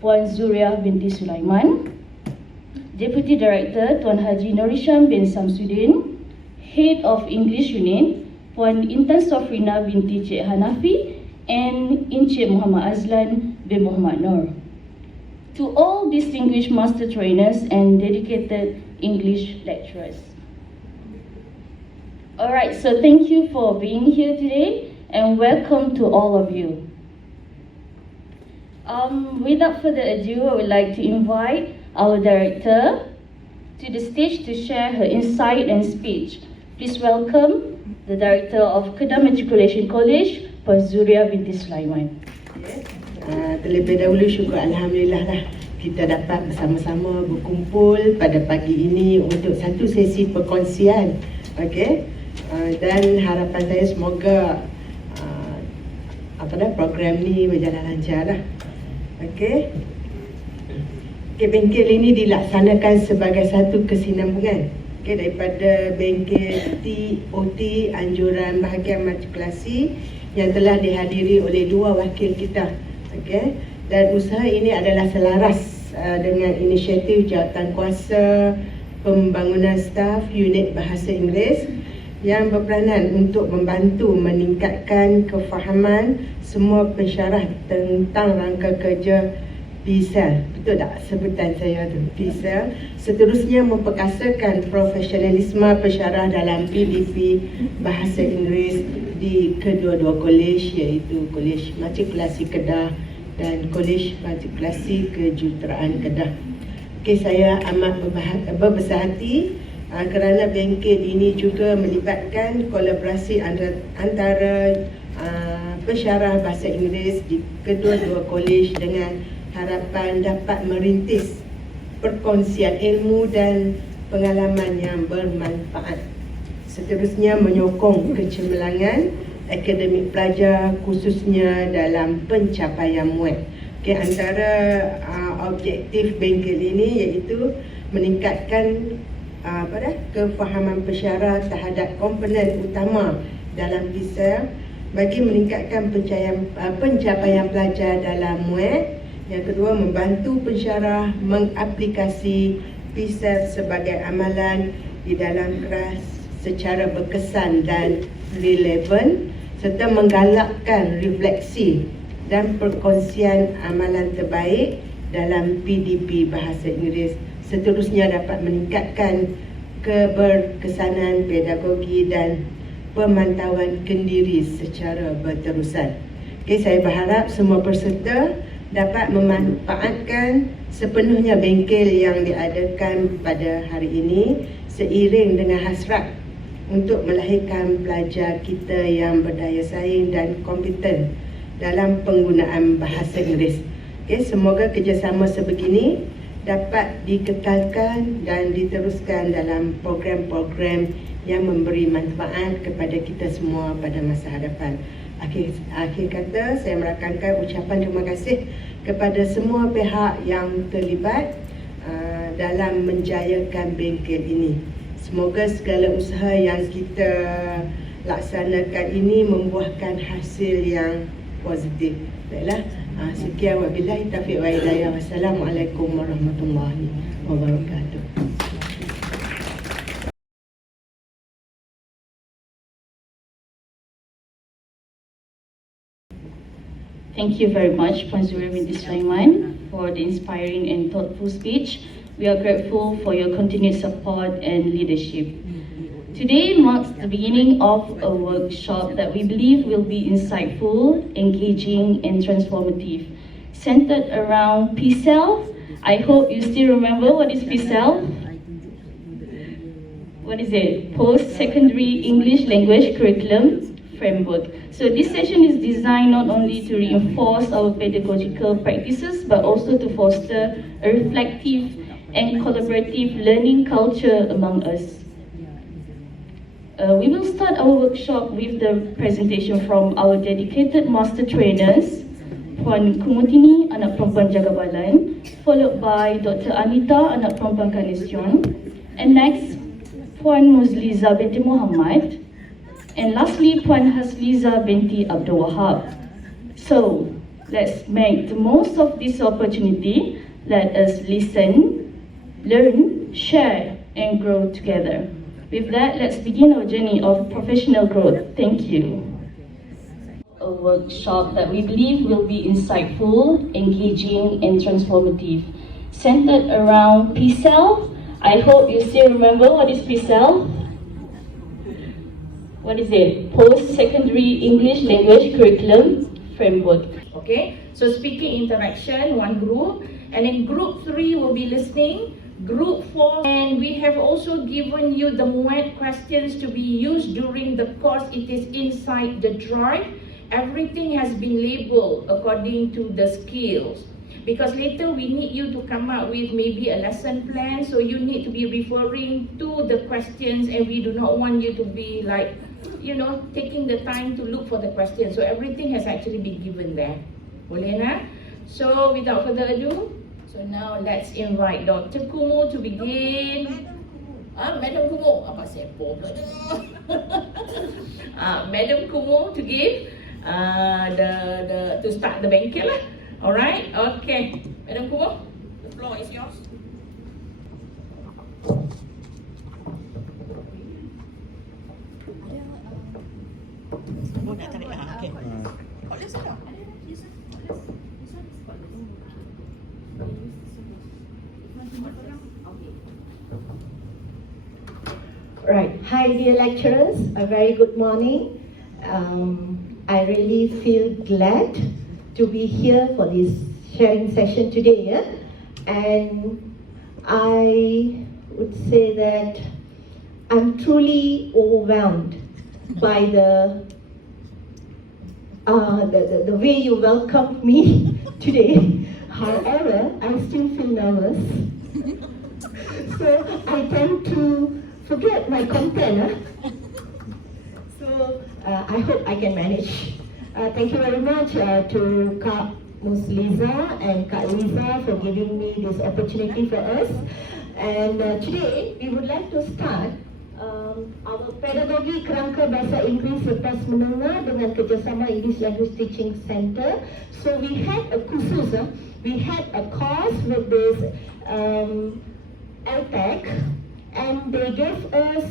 Puan Zuria binti Sulaiman, Deputy Director Tuan Haji Norisham bin Samsudin, Head of English Unit Puan Intan Sofrina binti Cik Hanafi, and Encik Muhammad Azlan bin Muhammad Nur. To all distinguished master trainers and dedicated English lecturers. Alright, so thank you for being here today and welcome to all of you. Without further ado, I would like to invite our director to the stage to share her insight and speech. Please welcome the Director of Kedah Matriculation College, Puan Zuria binti Sulaiman. Terlebih dahulu syukur Alhamdulillah lah kita dapat bersama-sama berkumpul pada pagi ini untuk satu sesi perkongsian. Dan harapan saya semoga program ni berjalan lancar lah. Bengkel ini dilaksanakan sebagai satu kesinambungan daripada bengkel TOT Anjuran Bahagian Matrikulasi yang telah dihadiri oleh dua wakil kita. Dan usaha ini adalah selaras dengan inisiatif Jawatankuasa Pembangunan Staf Unit Bahasa Inggeris yang berperanan untuk membantu meningkatkan kefahaman semua pensyarah tentang rangka kerja PSEL. Betul tak sebutan saya tu? PSEL. Seterusnya memperkasakan profesionalisme pensyarah dalam PDP Bahasa Inggeris di kedua-dua kolej, iaitu Kolej Matrikulasi Kedah dan Kolej Matrikulasi Kejuruteraan Kedah. Saya amat berbesar hati kerana bengkel ini juga melibatkan kolaborasi antara pensyarah bahasa Inggeris di kedua-dua kolej dengan harapan dapat merintis perkongsian ilmu dan pengalaman yang bermanfaat. Seterusnya menyokong kecemerlangan akademik pelajar khususnya dalam pencapaian MUAT. Antara objektif bengkel ini iaitu meningkatkan kefahaman pensyarah terhadap komponen utama dalam PSEL bagi meningkatkan pencapaian pelajar dalam MUAT. Yang kedua, membantu pensyarah mengaplikasi PSEL sebagai amalan di dalam kelas secara berkesan dan relevan, serta menggalakkan refleksi dan perkongsian amalan terbaik dalam PDP Bahasa Inggeris. Seterusnya dapat meningkatkan keberkesanan pedagogi dan pemantauan kendiri secara berterusan. Saya berharap semua peserta dapat memanfaatkan sepenuhnya bengkel yang diadakan pada hari ini seiring dengan hasrat untuk melahirkan pelajar kita yang berdaya saing dan kompeten dalam penggunaan bahasa Inggeris. Semoga kerjasama sebegini dapat dikekalkan dan diteruskan dalam program-program yang memberi manfaat kepada kita semua pada masa hadapan. Akhir kata, saya merakamkan ucapan terima kasih kepada semua pihak yang terlibat dalam menjayakan bengkel ini. Semoga segala usaha yang kita laksanakan ini membuahkan hasil yang positif. Baiklah, sekian wabillahi taufiq wa hidayah. Wassalamualaikum warahmatullahi wabarakatuh. Thank you very much, Puan Zuria binti Sulaiman, for the inspiring and thoughtful speech. We are grateful for your continued support and leadership. Today marks the beginning of a workshop that we believe will be insightful, engaging, and transformative. Centered around PSEL. I hope you still remember what is PSEL. What is it? Post-Secondary English Language Curriculum Framework. So this session is designed not only to reinforce our pedagogical practices but also to foster a reflective and collaborative learning culture among us. We will start our workshop with the presentation from our dedicated master trainers, Puan Kumutini, anak perempuan Jagabalan, followed by Dr. Anita, anak perempuan Kanistion, and next, Puan Muzliza binti Muhammad, and lastly, Puan Hasliza binti Abdul Wahab. So, Let's make the most of this opportunity. Let us listen, learn, share, and grow together. With that, let's begin our journey of professional growth. Thank you. A workshop that we believe will be insightful, engaging, and transformative. Centered around PSEL. I hope you still remember what is PSEL. What is it? Post-Secondary English Language Curriculum Framework. Okay, so speaking interaction, one group, and then group 3 will be listening, group 4, and we have also given you the MUET questions to be used during the course. It is inside the drive. Everything has been labeled according to the skills, because later we need you to come up with maybe a lesson plan, so you need to be referring to the questions, and we do not want you to be like, you know, taking the time to look for the questions. So everything has actually been given there. Boleh na? So without further ado, so now let's invite Dr. Kumu to begin. Madam Kumu, apa sepo pula tu? Madam Kumu to give to start the bengkel lah. Alright, okay. Madam Kumu, the floor is yours. Nak tarik okey. Right. Hi, dear lecturers. A very good morning. I really feel glad to be here for this sharing session today. And I would say that I'm truly overwhelmed by the way you welcomed me today. However, I still feel nervous. So I tend to forget my content. So I hope I can manage. Thank you very much to Kak Musliza and Kak Liza for giving me this opportunity for us. And today we would like to start our pedagogi kerangka bahasa Inggeris lepas menengah dengan kerjasama English Language Teaching Center. So we had a kursus, we had a course with this LTEC, and they gave us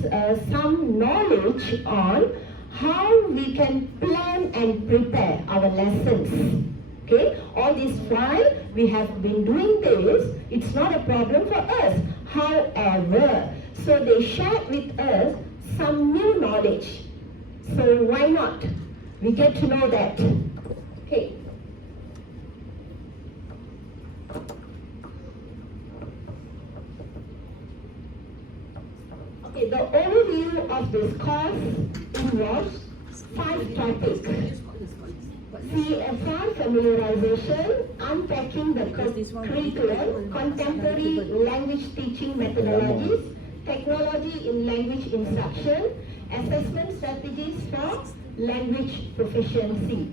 some knowledge on how we can plan and prepare our lessons. Okay, all this while we have been doing this, it's not a problem for us. However, so they shared with us some new knowledge. So why not? We get to know that. Okay. Okay, the overview of this course involves 5 topics. CFR familiarization, unpacking the curriculum, contemporary language teaching methodologies, technology in language instruction, assessment strategies for language proficiency.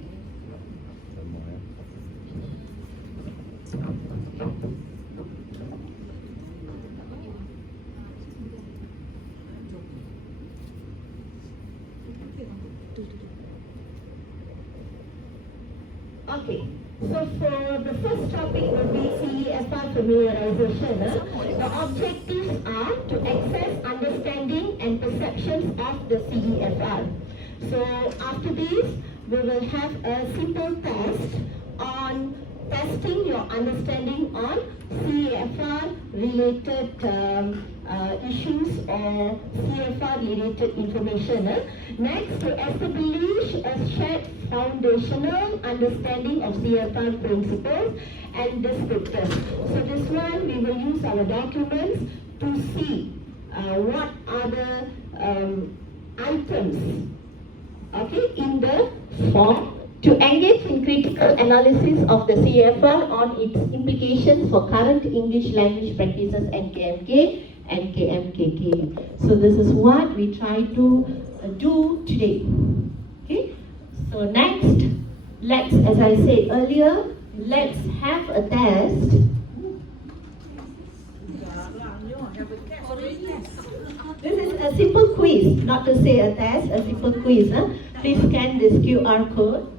Okay, so for the first topic will be CFR familiarization. The objectives are to access understanding and perceptions of the CEFR. So after this, we will have a simple test on testing your understanding on CFR related issues or CFR related information. Next, to establish a shared foundational understanding of CFR principles and descriptors. So this one, we will use our documents to see what are the items, okay, in the form, to engage in critical analysis of the CFR on its implications for current English language practices and KMK and KMKK. So this is what we try to do today. Okay. So next, let's, as I said earlier, let's have a test. This is a simple quiz, not to say a test, a simple quiz. Please scan this QR code.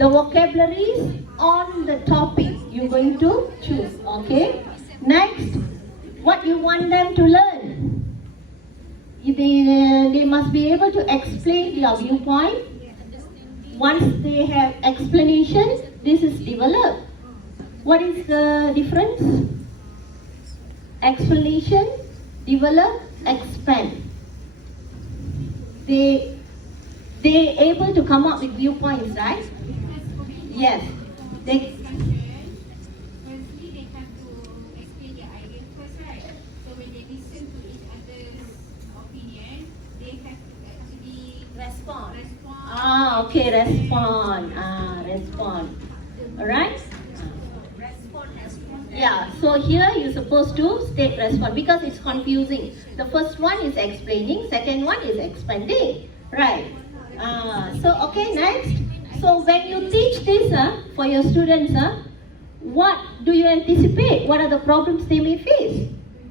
the vocabularies on the topic you're going to choose. Okay. Next, what you want them to learn. They must be able to explain their viewpoint. Once they have explanation, this is developed. What is the difference? Explanation, develop, expand. They able to come up with viewpoints, right? Yes. They Firstly, they have to explain their idea first, right? So when they listen to each other's opinion, they have to actually respond. respond. Okay, respond. Respond. Alright? Yeah, so here you're supposed to state respond because it's confusing. The first one is explaining, second one is expanding. Right. So, okay, next. So when you teach this for your students, what do you anticipate? What are the problems they may face?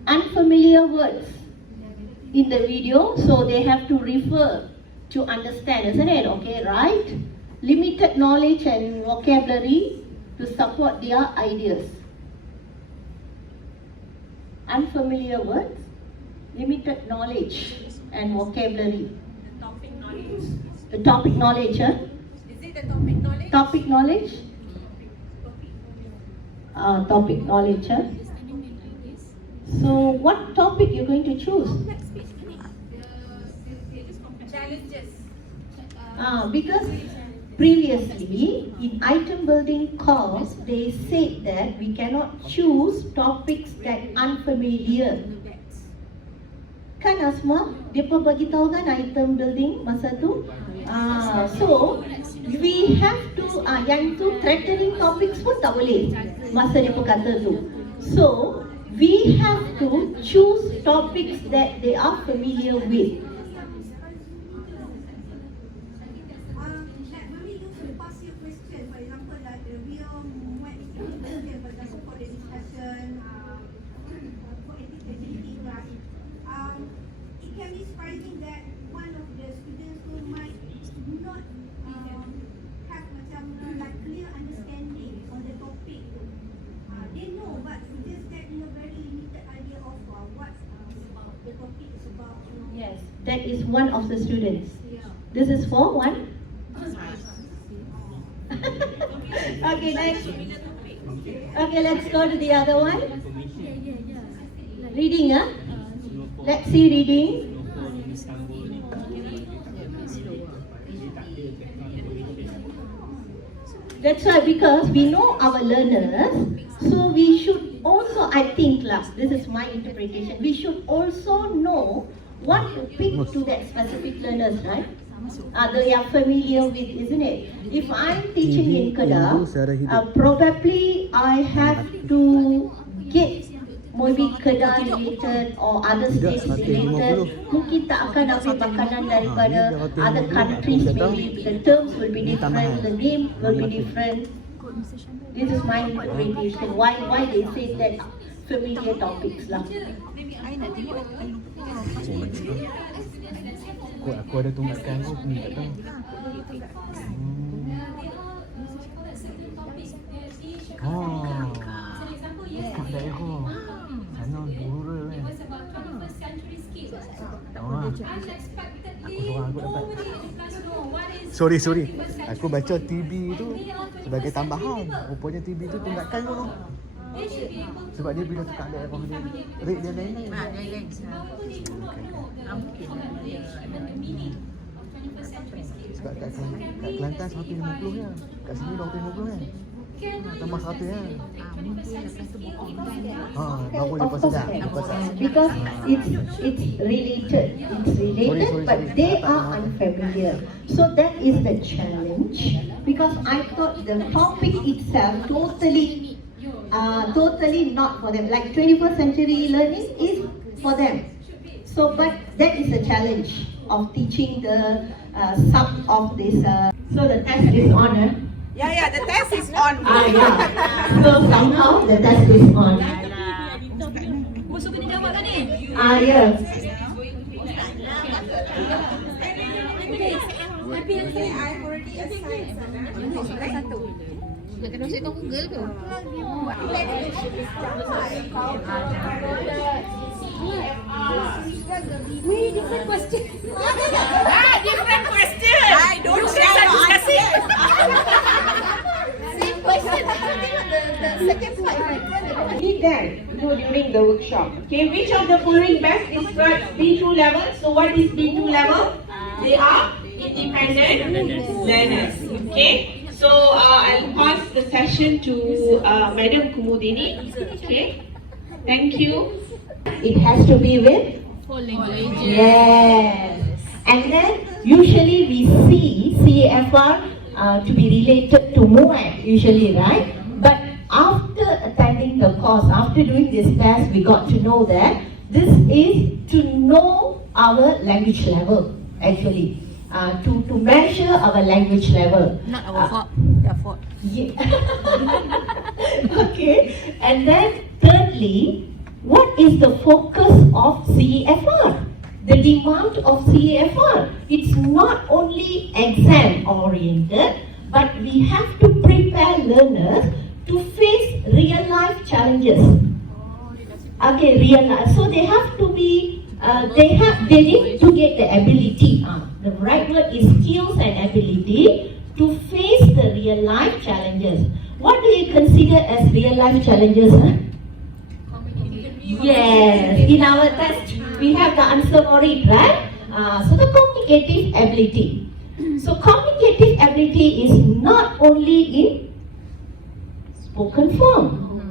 Unfamiliar words in the video, so they have to refer to understand, isn't it? Okay, right? Limited knowledge and vocabulary to support their ideas. Unfamiliar words, limited knowledge and vocabulary. The topic knowledge. The topic knowledge, huh? Is it the topic knowledge? Topic knowledge? Topic knowledge, huh? So what topic you're going to choose? Challenges. Because previously in item building course, they said that we cannot choose topics that unfamiliar. Kan Asma, depa bagi tahu kan item building masa tu. So we have to yang tu threatening topics pun tak boleh masa depa kata tu. So we have to choose topics that they are familiar with. Yes, that is one of the students. This is for one. Okay, next. Okay, let's go to the other one. Reading, huh? Let's see reading. That's right, because we know our learners, so we should also, I think, this is my interpretation, we should also know what to pick to that specific learners, right? They are familiar with, isn't it? If I'm teaching in Kedah, probably I have to get maybe Kedah related or other states related. Mungkin tak akan ambil makanan daripada other countries, maybe the terms will be different, the name will be different. This is my interpretation. Why they say that familiar topics lah. Aku ada tunggakan aku ni tak tahu. Dekat daerah. Sana rural kan. Aku dapat. Sorry. Aku baca TB tu sebagai tambahan. Rupanya TB tu tunggakan tu. Sebab dia bila dekat daerah dia, rate dia lain-lain. Lain-lain. Sebab kat Kelantan 150 ya. Kat sini 250 kan. Tambah 100 ya. Baru lepas sedap. Because it's related. Sorry, but they are unfamiliar. So that is the challenge. Because I thought the topic itself totally not for them. Like 21st century learning is for them. So, but that is the challenge of teaching the sub of this. So the test is on. Yeah, the test is on. Yeah. So somehow the test is on. Musuh kena jawab kan ni? Yeah. Tapi yang saya, I've already Nak kena masukkan Google tu. Wait, different question. Different question. I don't share your answer. Same question. The second slide. Did that during the workshop. Okay, which of the following best describes B2 level? So what is B2 level? They are independent learners. Okay, so I'll pass the session to Madam Kumudini. Okay, thank you. It has to be with? Yes. And then usually we see CAFR to be related to MOAC usually, right? But after attending the course, after doing this test, we got to know that this is to know our language level actually. To measure our language level. Not our fault. Their fault. Yeah. Okay. And then thirdly, what is the focus of CEFR? The demand of CEFR. It's not only exam oriented, but we have to prepare learners to face real life challenges. Okay, real life. So they have to be, they need to get the ability. The right word is skills and ability to face the real life challenges. What do you consider as real life challenges? Yes, in our test we have the answer for it, right? So the communicative ability. So communicative ability is not only in spoken form.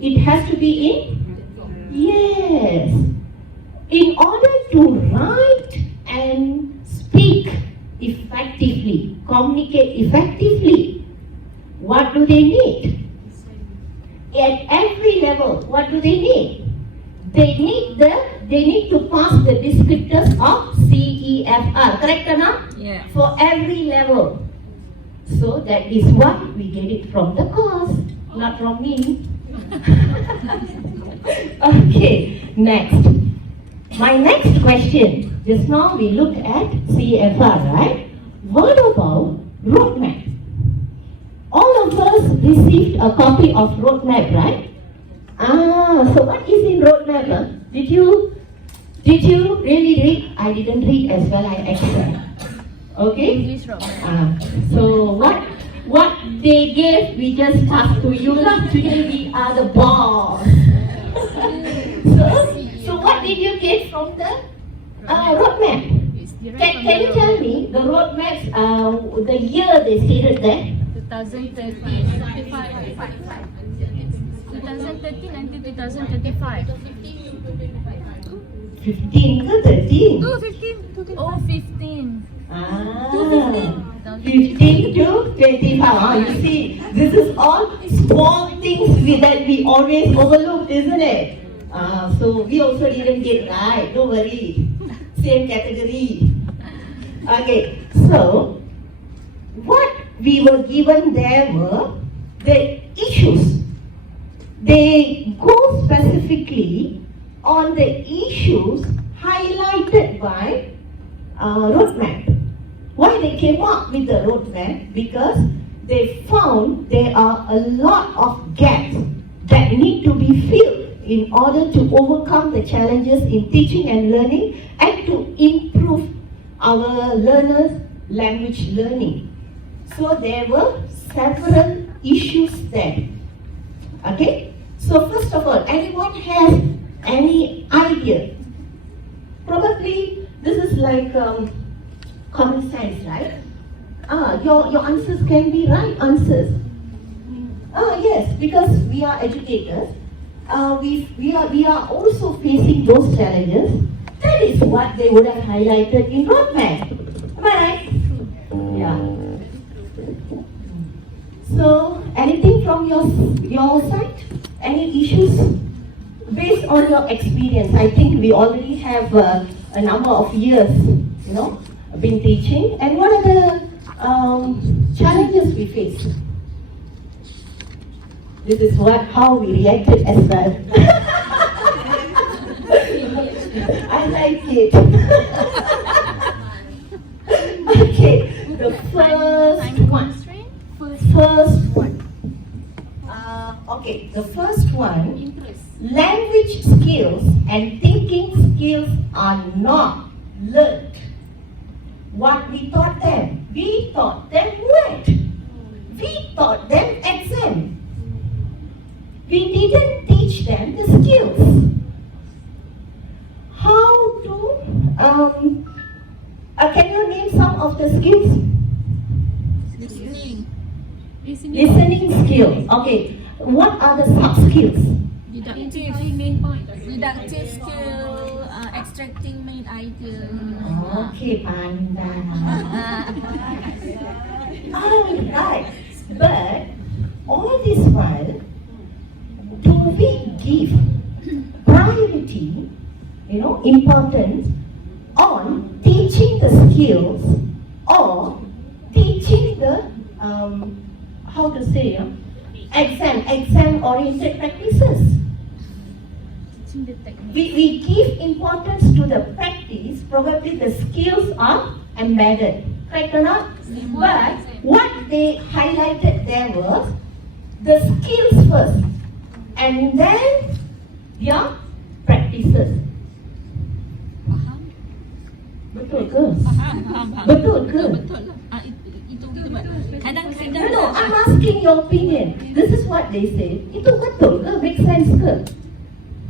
It has to be in, yes. In order to write and speak effectively, communicate effectively, what do they need? At every level, what do they need? They need to pass the descriptors of CEFR, correct or not? Yeah. For every level. So that is what we get it from the course, not from me. Okay, next. My next question, just now we looked at CEFR, right? What about roadmap? All of us received a copy of roadmap, right? So what is in roadmap? Did you really read? I didn't read as well, I accept. Okay? English roadmap. So what they gave, we just pass to you lah. Today we are the boss. So what did you get from the roadmap? Can you tell me the roadmaps, the year they stated there? 2013 until 2035. 15 ke 13? 15. Oh, 15. 15 to 25. You see, this is all small things that we always overlooked, isn't it? So we also didn't get right. Don't worry. Same category. Okay. So what we were given there were the issues. They go specifically on the issues highlighted by roadmap. Why they came up with the roadmap? Because they found there are a lot of gaps that need to be filled in order to overcome the challenges in teaching and learning and to improve our learners' language learning. So there were several issues there. Okay? So first of all, anyone has any idea? Probably this is like common sense, right? Your answers can be right answers. Yes, because we are educators. We are also facing those challenges. That is what they would have highlighted in roadmap. Am I right? Yeah. So, anything from your side? Any issues? Based on your experience, I think we already have a number of years, been teaching. And what are the challenges we face? This is how we reacted as well. I like it. Okay, the first Okay, the first one, language skills and thinking skills are not learned. What we taught them? We taught them what? We taught them exam. We didn't teach them the skills. How to, can you name some of the skills? Listening skills. Okay. What are the sub skills? Deductive skill, extracting main item. Okay, pandai. Alright. But all this while, do we give priority, importance on teaching the skills or teaching the how to say exam-oriented practices? We give importance to the practice, probably the skills are embedded, correct or not? But what they highlighted there was the skills first and then their practices. Betul ke? Betul ke? No, I'm asking your opinion. This is what they say. Itu betul ke? Make sense ke?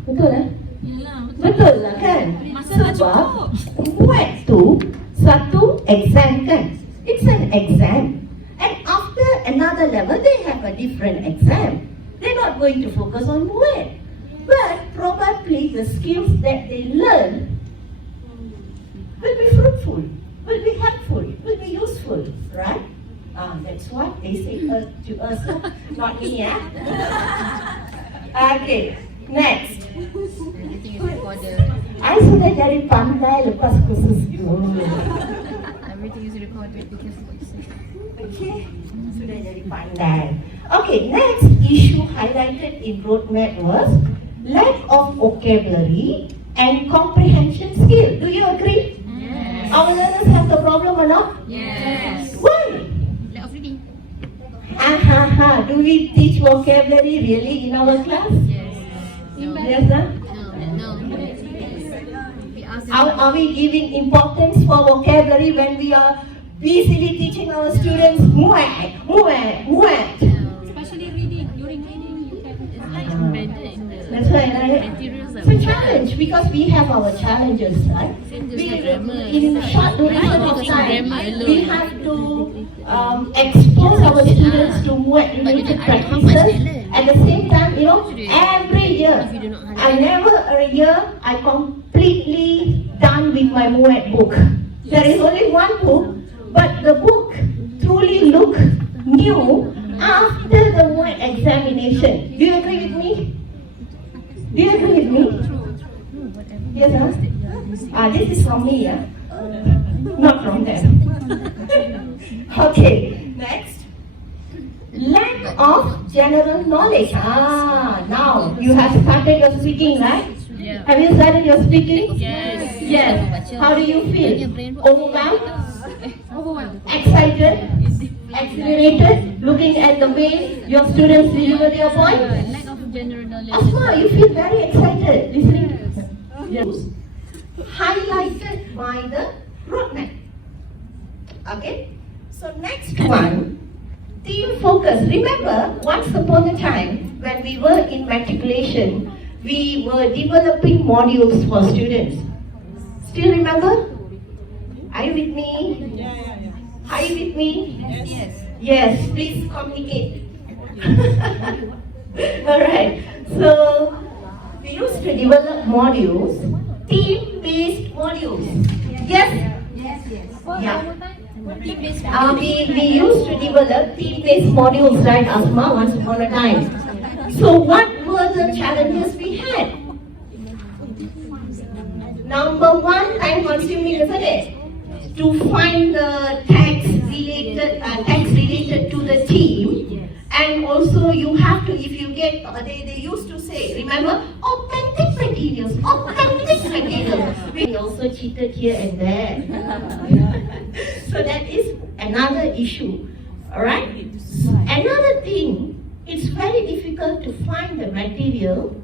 Betul Betul lah kan? Sebab buat tu satu exam kan? It's an exam. And after another level, they have a different exam. They're not going to focus on buat. But probably the skills that they learn will be fruitful, will be helpful, will be useful, right? That's what they say to us, not me, yeah? Okay, next. I sudah jadi pandai lepas kursus dulu. Everything is recorded because of what you say. Okay, sudah jadi pandai. Okay, next issue highlighted in roadmap was lack of vocabulary and comprehension skill. Do you agree? Yes. Our learners have the problem or not? Yes. Why? Lack of reading. Do we teach vocabulary really in our class? Yes. No. Yes, huh? No. We ask them. Are we giving importance for vocabulary when we are busily teaching our students muat? Especially reading. During reading, you can. It's like embedded in the That's right, right? materials that It's a we challenge because we have our challenges, right? In short duration of time, we have to expose our students to more related practices. At the same time, every year, a year I completely done with my Muet book. There is only one book, but the book truly look new after the Muet examination. Do you agree with me? Do you agree with me? Yes, huh? This is from me, yeah? Not from them. Okay, next. Lack of general knowledge. Now you have started your speaking, right? Yeah. Have you started your speaking? Yes. Yes. How do you feel? Overwhelmed? Excited? Exhilarated? Looking at the way your students deliver their point? Lack of general knowledge. Of course, you feel very excited listening to this. Yes. Highlighted by the roadmap. Okay? So next one, team focus. Remember, once upon a time, when we were in matriculation, we were developing modules for students. Still remember? Are you with me? Yeah. Are you with me? Yes. Yes, please communicate. Alright, so we used to develop modules, team-based modules. Yes? Yeah. We used to develop team-based modules, right, Asma, once upon a time. So what were the challenges we had? Number one, time-consuming, isn't it? To find the tags related to the team, and also you have to, if you get, they used to say, remember, authentic materials. We also cheated here and there. So that is another issue, alright? Another thing, it's very difficult to find the material,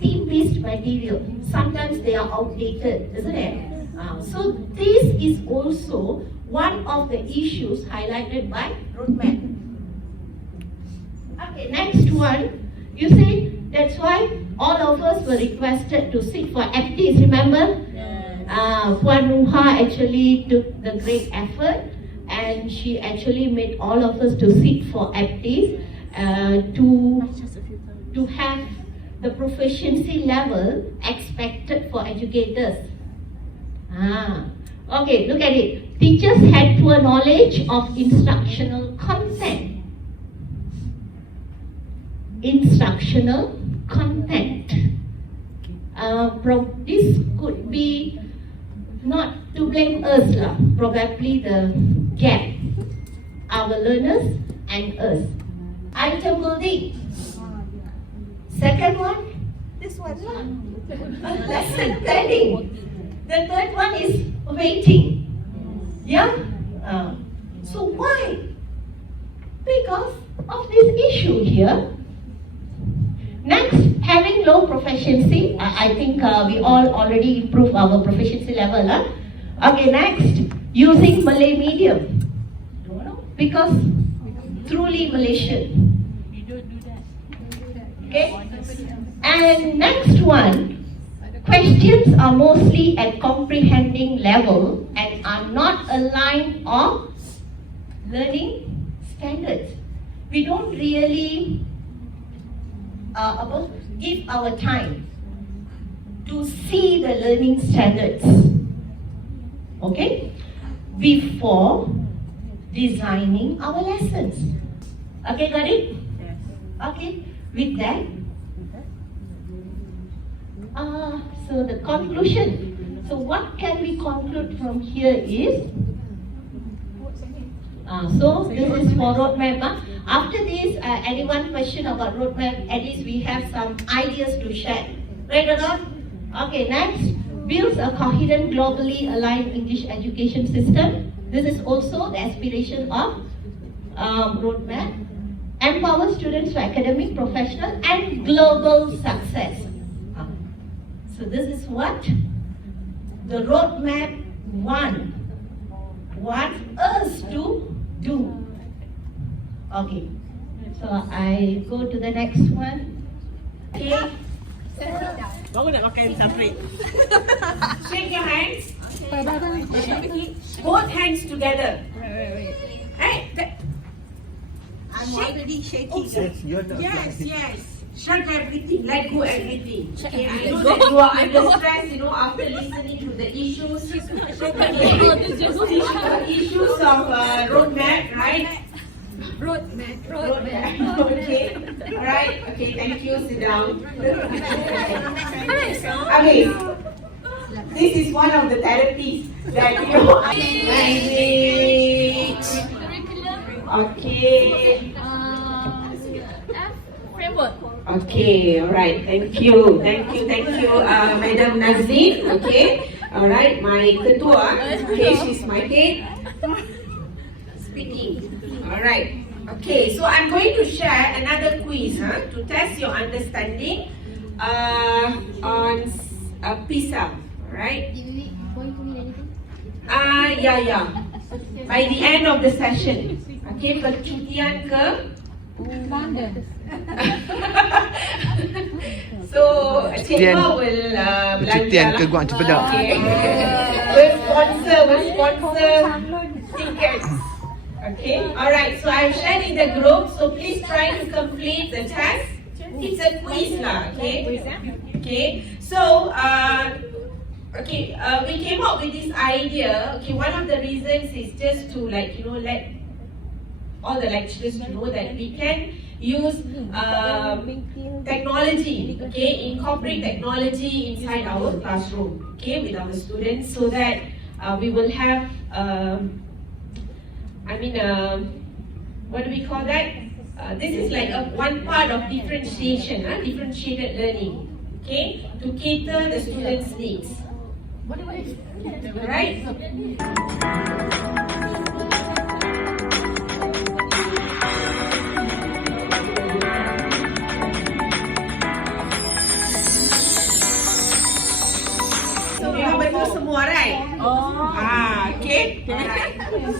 theme-based material. Sometimes they are outdated, isn't it? So this is also one of the issues highlighted by roadmap. Okay, next one. You see, that's why all of us were requested to sit for FTs, remember? Puan Nuha actually took the great effort and she actually made all of us to sit for FTs to have the proficiency level expected for educators. Okay, look at it. Teachers had poor knowledge of instructional content. Instructional content. This could be not to blame us, probably the gap, our learners and us. Item building. Second one, this one, lesson planning. The third one is waiting. Yeah? So why? Because of this issue here. Next, having low proficiency. I think we all already improved our proficiency level. Okay, next, using Malay medium. Because truly Malaysian. Okay? And next one, questions are mostly at comprehending level and are not aligned on learning standards. We don't really give our time to see the learning standards, okay, before designing our lessons. Okay, got it? Yes. Okay, with that, so the conclusion. So what can we conclude from here is, so this is for roadmap. After this, anyone question about roadmap, at least we have some ideas to share. Right or not? Okay, next, builds a coherent, globally aligned English education system. This is also the aspiration of roadmap. Empower students for academic, professional and global success. So this is what the roadmap wants us to do. Okay, so I go to the next one. Okay. Baru nak makan separate. Shake your hands. Both hands together. Hey, I'm already shaking. yes. Shut everything, let go everything. Okay, I know that you are under stress, after listening to the issues of roadmap, right? Roadmap. Okay. Alright. Okay, thank you. Sit down. Okay. This is one of the therapies that language. Okay. Framework. Okay, alright, thank you, Madam Nazrin, okay, alright, my ketua, okay, she's my head speaking, alright, okay, so I'm going to share another quiz to test your understanding on PISA, alright, yeah, by the end of the session, okay, percutian ke so, Cikgu will Percutian ke Guang Cempedak. Okay. We'll sponsor tickets. Okay, alright, so I'm sharing the group, so please try to complete the test. It's a quiz lah, okay, so we came up with this idea. Okay, one of the reasons is just to let all the lecturers know that we can use technology, okay, incorporate technology inside our classroom, okay, with our students, so that we will have, what do we call that? This is like one part of differentiation, differentiated learning, okay, to cater the students' needs. Alright?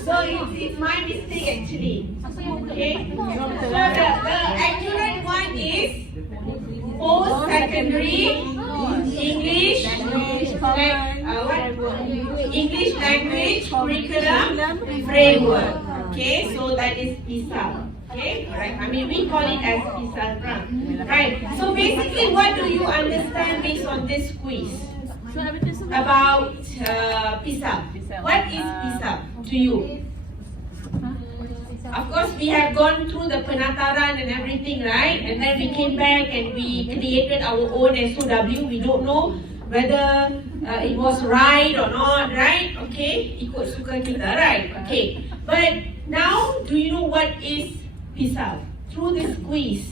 So it's my mistake actually. Okay. So the accurate one is post-secondary English English language curriculum framework. Okay, so that is PISA. Okay, right. I mean, we call it as PISA, right? So basically, what do you understand based on this quiz about PISA? What is PISA to you? Of course, we have gone through the penataran and everything, right? And then we came back and we created our own SOW. We don't know whether it was right or not, right? Okay, ikut suka kita, right? Okay, but now, do you know what is PISA? Through this quiz,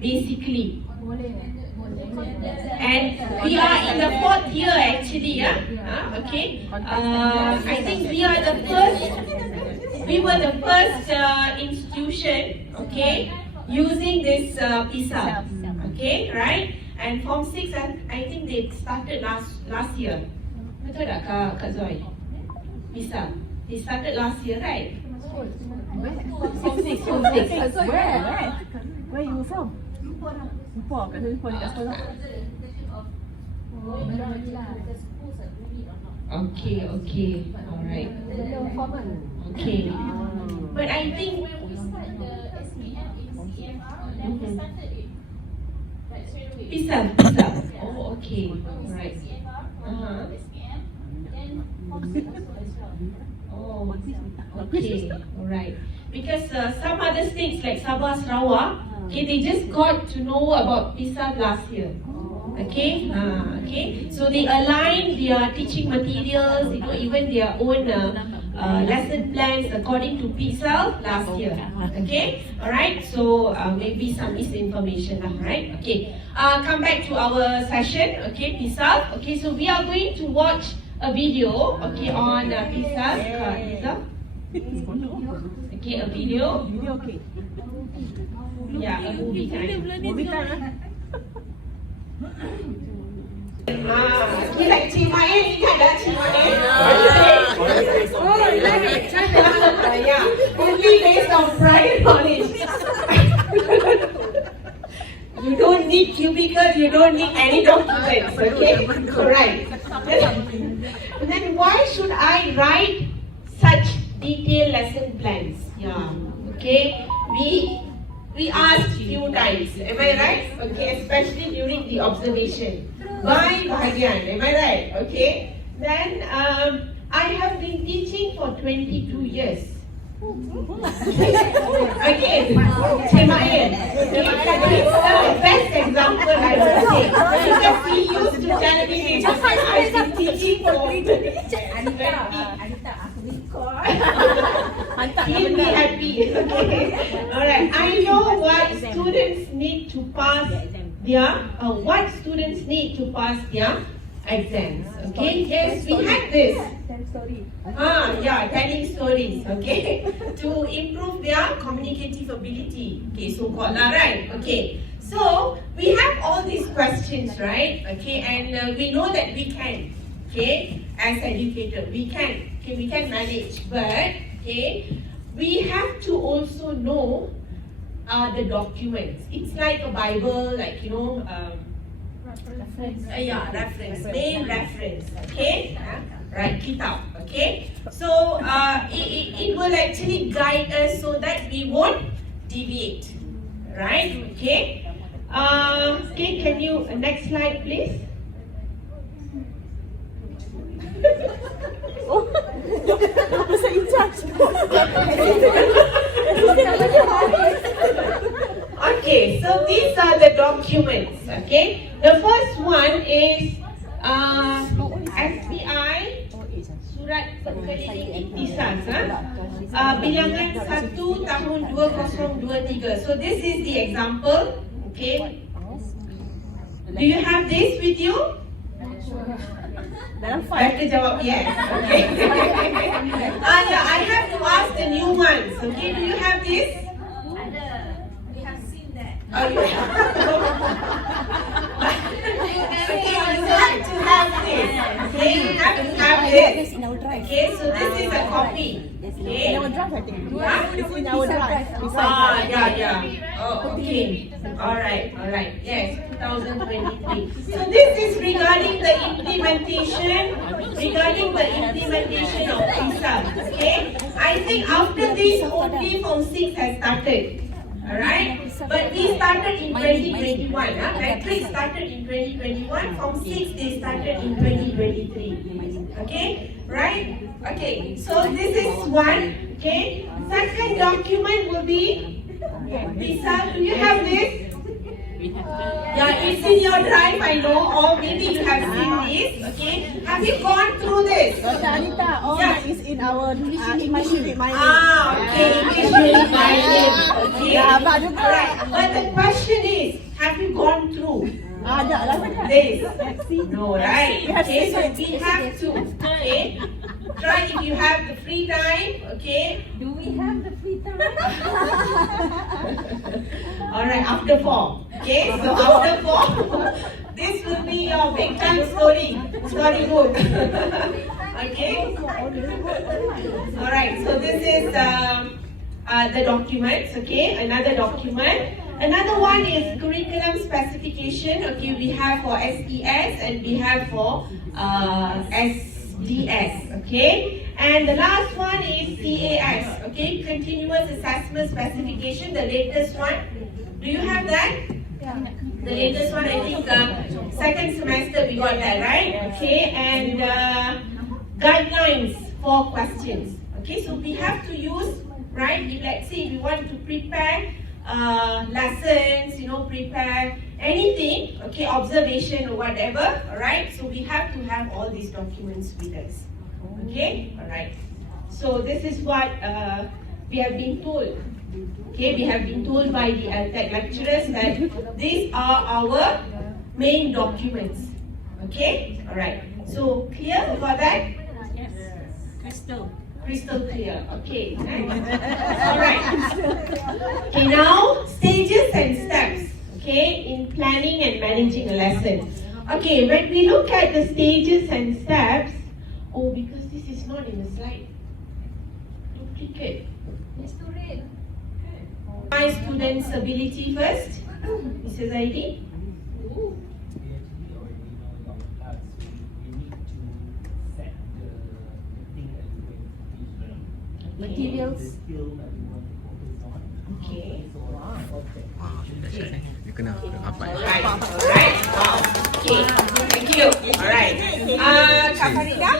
basically. And we are in the 4th year actually, yeah? Okay. I think we are the first. We were the first institution, okay, using this PISA, okay, right? And Form 6, I think they started last year. Betul tak Kak Zoy? PISA. They started last year, right? Form 6. Where you from? Singapore. Kat Singapore dekat sekolah. Okay, alright. Okay. But I think PISA. Oh, okay. Alright. Oh, okay. Alright. Because some other states like Sabah, Sarawak, okay, they just got to know about PISA last year. Okay, so they align their teaching materials, even their own lesson plans according to PISA last year. Okay, alright, so maybe some misinformation, right? Okay, come back to our session, okay, PISA. Okay, so we are going to watch a video, okay, on PISA. Okay, a video. Yeah, a movie time. Okay, like Cimain, ingat tak Cimain? Yeah, only based on prior knowledge. You don't need cubicles, you don't need any documents, okay? Right. Then why should I write such detailed lesson plans? Yeah, okay? We asked few times, am I right? Okay, especially during the observation. By bahagian, am I right? Okay. Then I have been teaching for 22 years. Again, Cimain. It's the best example I would say. Because he used to tell me, I've been teaching for 20 He'll be happy. Okay. Alright. I know what students need to pass their exams. Okay. Yes, we had this. Telling stories. Okay. To improve their communicative ability. Okay, so called right. Okay. So we have all these questions, right? Okay, and we know that we can. Okay, as educator, we can. Okay, we can manage, but okay, we have to also know the documents. It's like a Bible, like reference, main reference. Okay, right, kitab. Okay, so it will actually guide us so that we won't deviate. Right? Okay. Okay, can you next slide, please? Okay, so these are the documents. Okay, the first one is SPI Surat Perkeliling Ikhtisas, bilangan 1 tahun 2023. So this is the example. Okay, do you have this with you? Better jawab yes. Okay. I have to ask the new ones. Okay, do you have this? We have seen that. Okay, you have to have this. Okay, you have to have this. Okay, so this is a copy. Okay, drive, I think. Yeah? It's in our drive. Yeah. Oh, okay. Alright. Yes, 2023. So this is regarding the implementation of PISA. Okay? I think after this only Form 6 has started. Alright? But we started in 2021. Matric started in 2021. Form 6 they started in 2023. Okay? Right? Okay. So this is one. Okay? Second document will be PISA. Do you have this? Yeah, it's in your drive, I know, or maybe you have seen this. Okay, have you gone through this? Dr. Anita, all Yeah. is in our English unit, my Okay, English unit, my name. Okay. Yeah, abang juga. Alright, but the question is, have you gone through Ada lah saya. this? No, right? Okay, so we have to. Okay, try if you have the free time. Okay. Do we have the free time? Alright, after 4. Okay, so after 4, this will be your big time storybook. Okay. Alright, so this is the documents. Okay, another document. Another one is curriculum specification. Okay, we have for SES and we have for SDS. Okay, and the last one is CAS. Okay, continuous assessment specification, the latest one. Do you have that? Yeah. The latest one, I think second semester we got that, right? Okay, and guidelines for questions. Okay, so we have to use, right? If let's say we want to prepare lessons, prepare anything, okay, observation or whatever, alright? So we have to have all these documents with us. Okay, alright. So this is what we have been told. Okay, we have been told by the LTEC lecturers that these are our main documents. Okay, alright. So clear about that? Yes. Crystal clear. Okay, next. Alright. Okay, now stages and steps. Okay, in planning and managing a lesson. Okay, when we look at the stages and steps, because this is not in the slide. Duplicate. My students' ability first. Mrs. ID. Materials. Okay. Dia kena apa? Alright. Wow. Okay. Thank you. Alright. Kak Farida.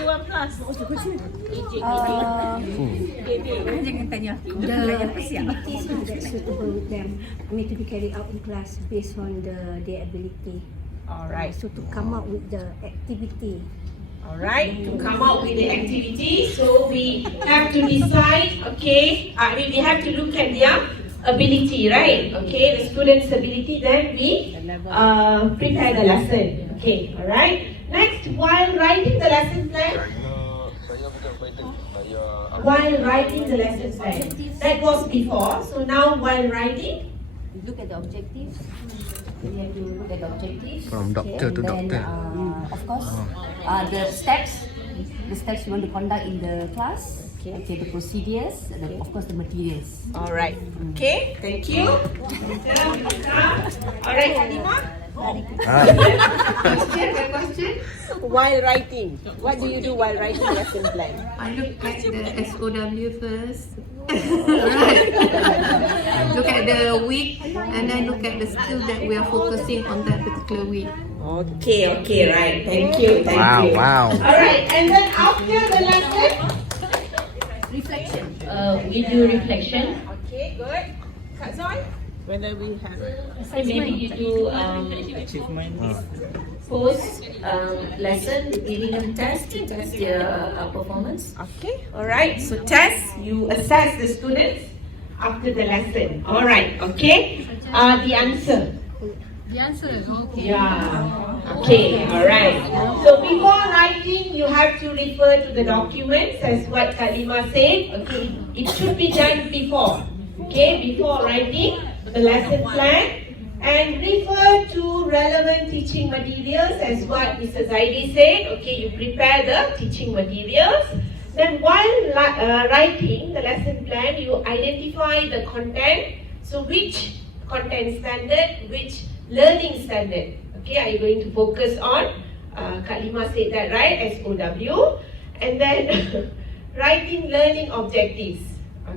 Jangan tanya aku. The activities that suitable with them need to be carried out in class based on their ability. Alright. So to come up with the activity. Alright, to come out with the activity, so we have to decide, okay, we have to look at their ability, right? Okay, the student's ability, then we prepare the lesson. Okay, alright. Next, while writing the lesson plan, that was before, so now while writing, Look at the objectives. We have to look at the objectives. From doctor to then, doctor. Of course, the steps you want to conduct in the class. Okay, the procedures, and then of course the materials. alright. Okay, thank you. Alright, Halima. Question? While writing, what do you do while writing lesson plan? I look at the SOW first. Right. Look at the week and then look at the skill that we are focusing on that particular week. Okay, right. Thank you. Wow. Alright, and then after the lesson? Reflection. We do reflection. Okay, good. Kak Zoy? Whether we have Maybe you do post lesson, giving them test to test their performance. Okay, alright. So test, you assess the students after the lesson. Alright, okay. The answer. The answer, okay. Yeah. Okay, alright. So before writing, you have to refer to the documents as what Kalima said. Okay, it should be done before. Okay, before writing the lesson plan. And refer to relevant teaching materials as what Mrs. Zaidi said. Okay, you prepare the teaching materials. Then while writing the lesson plan, you identify the content. So which content standard, which learning standard, okay, are you going to focus on? Kak Lima said that, right? SOW. And then writing learning objectives.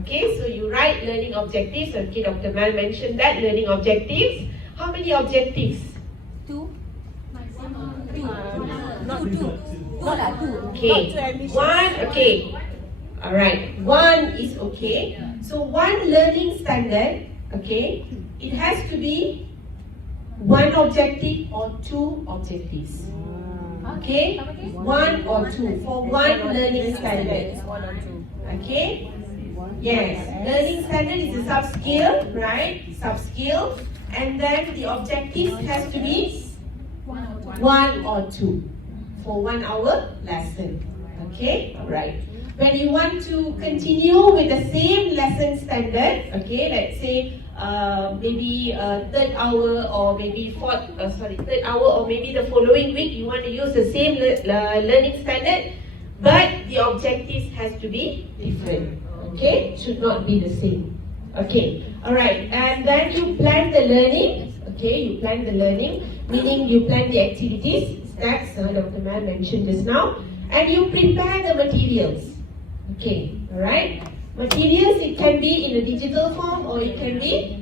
Okay, so you write learning objectives. Okay, Dr. Mal mentioned that, learning objectives. How many objectives? Two. Okay, one, okay. Alright, one is okay. So one learning standard, okay, it has to be one objective or two objectives. Okay, one or two for one learning standard. Okay, yes, learning standard is a sub-skill, right? Sub-skill, and then the objective has to be one or two for 1 hour lesson. Okay, alright. When you want to continue with the same lesson standard, okay, let's say maybe third hour or maybe third hour or maybe the following week you want to use the same learning standard, but the objectives has to be different. Okay, should not be the same. Okay, alright, and then you plan the learning. Okay, you plan the learning, meaning you plan the activities, steps Dr. Mal mentioned just now, and you prepare the materials. Okay, alright. Materials, it can be in a digital form or it can be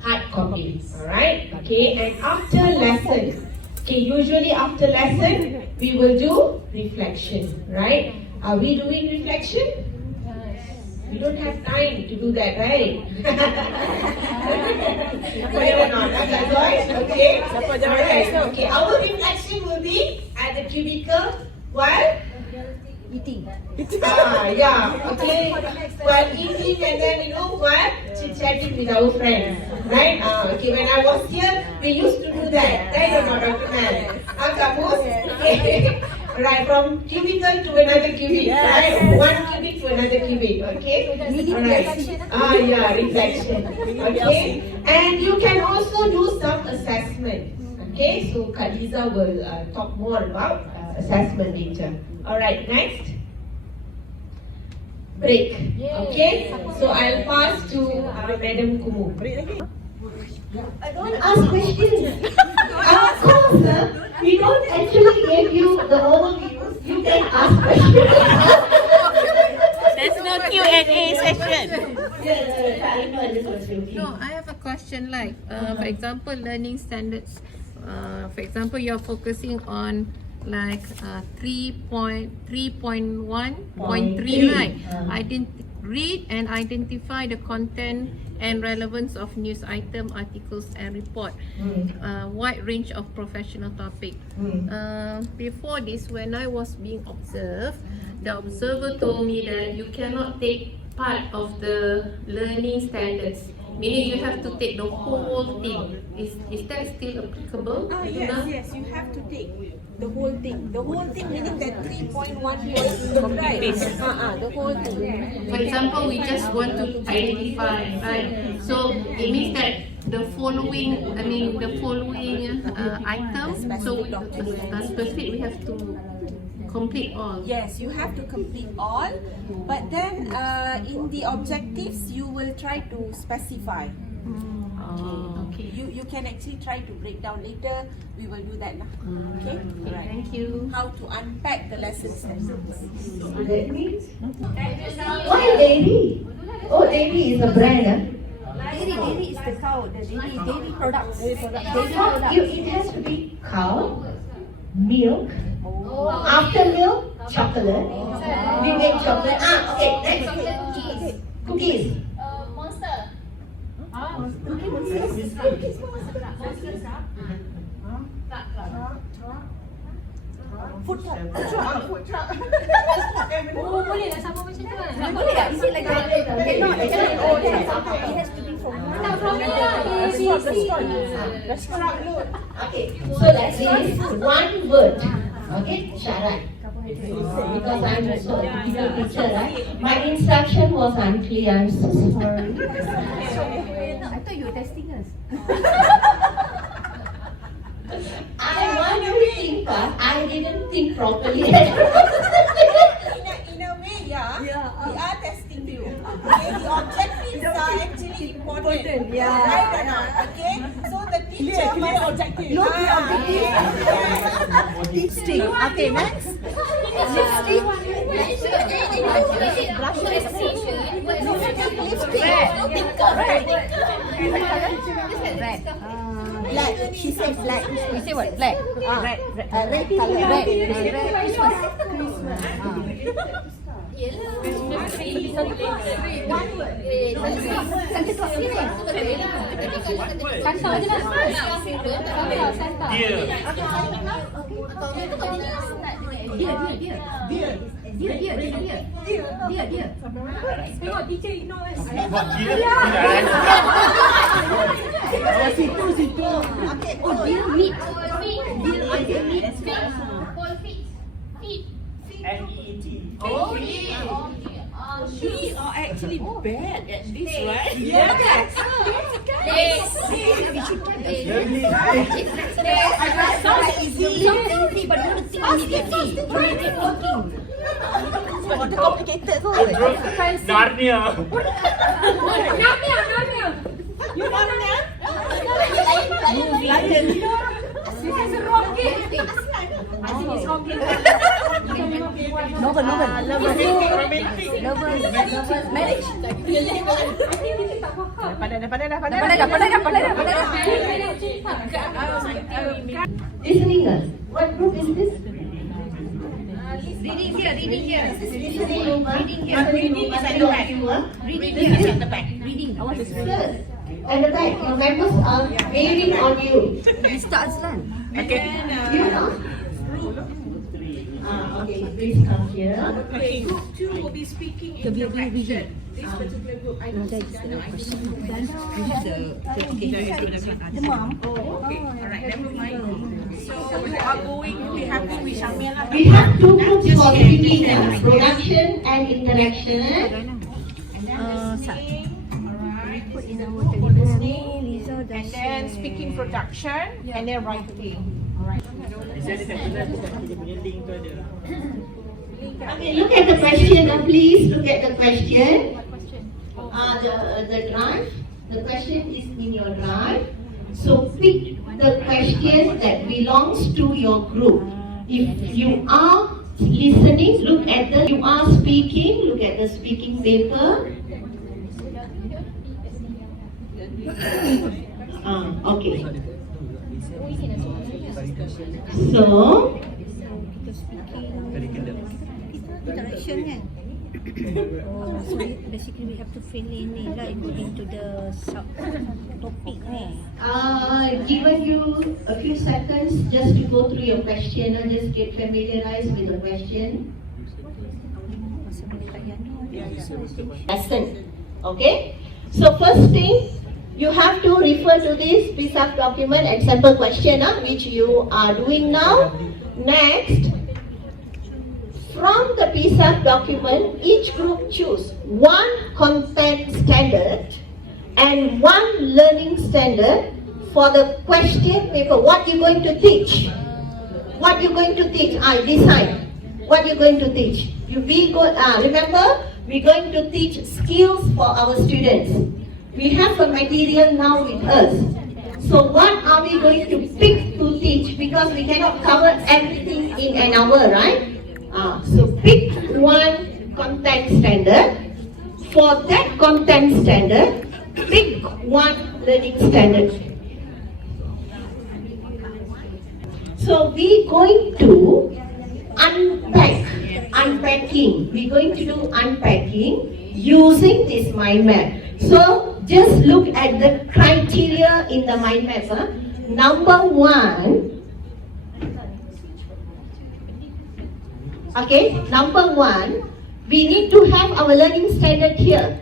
hard copy. Alright, okay, and after lesson, okay, usually after lesson, we will do reflection, right? Are we doing reflection? We don't have time to do that, right? Okay. Alright. Okay. Our reflection will be at the cubicle while eating. Yeah. Okay. While eating and then while chit-chatting with our friends, right? Okay. When I was here, we used to do that, right or not, Dr. Mal? Okay. Right, from cubicle to another cubic, right? One cubic to another cubic, okay? Alright. Yeah, reflection. Okay? And you can also do some assessment. Okay, so Khadija will talk more about assessment later. Alright, next. Break. Okay? So I'll pass to Madam Kumu. I don't ask questions. Of course, we don't actually give you the overview. You can ask questions. There's no Q&A session. No, I have a question like, for example, learning standards. For example, you're focusing on like 3.1.3, right? Read and identify the content and relevance of news item, articles and report. Wide range of professional topic. Before this, when I was being observed, the observer told me that you cannot take part of the learning standards, meaning you have to take the whole thing. Is that still applicable? Yes, you have to take the whole thing. The whole thing meaning that 3.1 right? The whole thing. For example, we just want to identify, right? So it means that the following items, so specific, we have to complete all. Yes, you have to complete all, but then in the objectives, you will try to specify. Okay. You can actually try to break down later. We will do that now. Okay? Alright. Thank you. How to unpack the lessons. That means? Why dairy? Oh, dairy is a brand, Dairy is the cow. The dairy products. It has to be cow, milk, after milk, chocolate. We make chocolate. Okay, next. Cookies. Monster. Food truck. Oh, boleh lah sama macam tu kan? Boleh tak? Is it like that? Cannot. It has to be from Okay, so let's use one word. Okay, syarat. Because I'm a typical teacher, right? My instruction was unclear. I'm so sorry. I thought you were testing us. I want to think fast. I didn't think properly. In a we are testing you. Okay, the objectives are actually important. Yeah. Right or not? Okay, so the teacher must objective. Look, the objective. Lipstick. Okay, next. Lipstick. Black. She said black. You say what? Black. Red. Red color. Red. Christmas. We are actually bad at this, right? Yes. Sounds easy, but you have to think immediately. It's complicated. Narnia. You want to Novel. Marriage. Listening us. What group is this? Reading here. Reading is at the back. Reading here. At the back. Reading. First, at the back, your members are waiting on you. Mr. Azlan. Okay. You know? Okay, please come here. Okay, group 2 will be speaking in direction. This particular group, I don't see the question. Oh, okay. Alright, never mind. So we are going, we have to be Shamila. We have two groups for speaking, production and interaction. And then speaking production, and then writing. Okay, look at the question, please. Look at the question. The drive. The question is in your drive. So pick the question that belongs to your group. If you are listening, look at the. You are speaking. Look at the speaking paper. Okay. So. Interaction kan? So basically we have to fill in ni lah according to the topic ni. Given you a few seconds just to go through your question and just get familiarized with the question. Lesson. Okay. So first thing, you have to refer to this piece of document and sample question which you are doing now. Next, from the piece of document, each group choose one content standard and one learning standard for the question paper. What you're going to teach? What you're going to teach? I decide what you're going to teach. Remember, we're going to teach skills for our students. We have the material now with us. So what are we going to pick to teach? Because we cannot cover everything in an hour, right? So pick one content standard. For that content standard, pick one learning standard. So we're going to unpacking. We're going to do unpacking using this mind map. So just look at the criteria in the mind map. Number one. Okay, number one, we need to have our learning standard here.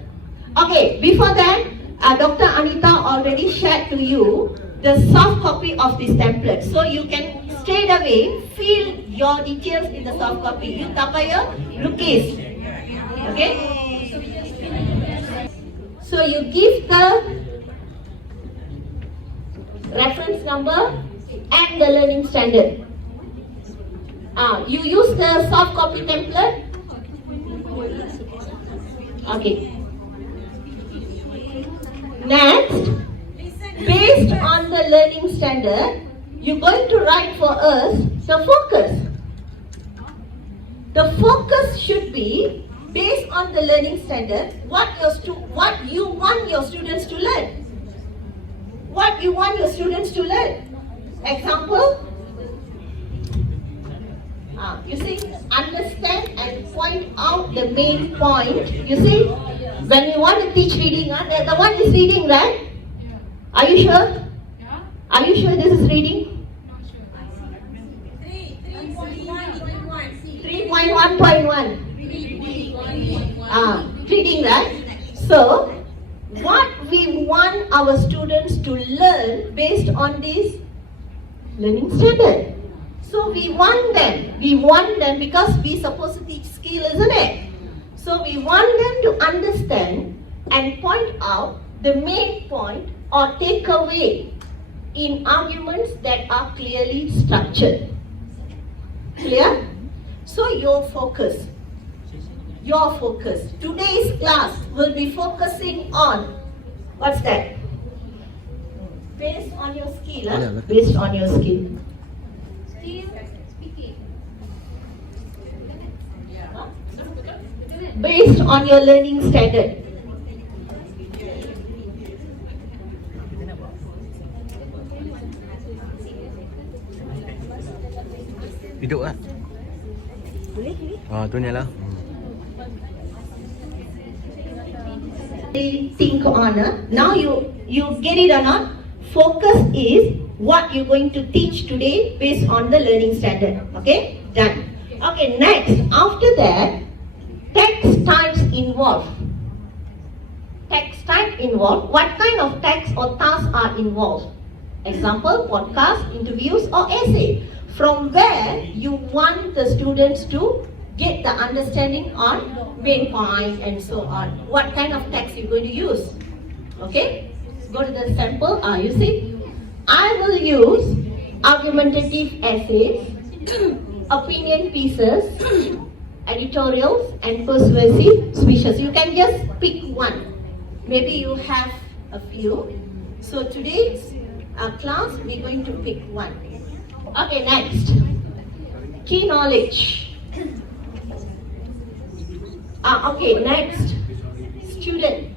Okay, before that, Dr. Anita already shared to you the soft copy of this template. So you can straight away fill your details in the soft copy. You tak payah lukis. Okay? So you give the reference number and the learning standard. You use the soft copy template. Okay. Next, based on the learning standard, you're going to write for us the focus. The focus should be based on the learning standard, what you want your students to learn. What you want your students to learn. Example, you see, understand and point out the main point. You see, when you want to teach reading, the one is reading, right? Are you sure? Are you sure this is reading? 3.1.1. Reading, right? So, what we want our students to learn based on this learning standard. So we want them because we supposed to teach skill, isn't it? So we want them to understand and point out the main point or takeaway in arguments that are clearly structured. Clear? So your focus. Today's class will be focusing on, what's that? Based on your skill, based on your skill. Based on your learning standard. Hidup lah. Tu ni lah. Think on, now you get it or not? Focus is what you're going to teach today based on the learning standard. Okay, done. Okay, next, after that, text types involved. Text type involved. What kind of text or tasks are involved? Example, podcast, interviews or essay. From where you want the students to get the understanding on main point and so on. What kind of text you're going to use? Okay, go to the sample. You see, I will use argumentative essays, opinion pieces, editorials and persuasive speeches. You can just pick one. Maybe you have a few. So today's class, we're going to pick one. Okay, next. Key knowledge. Okay, next. Student.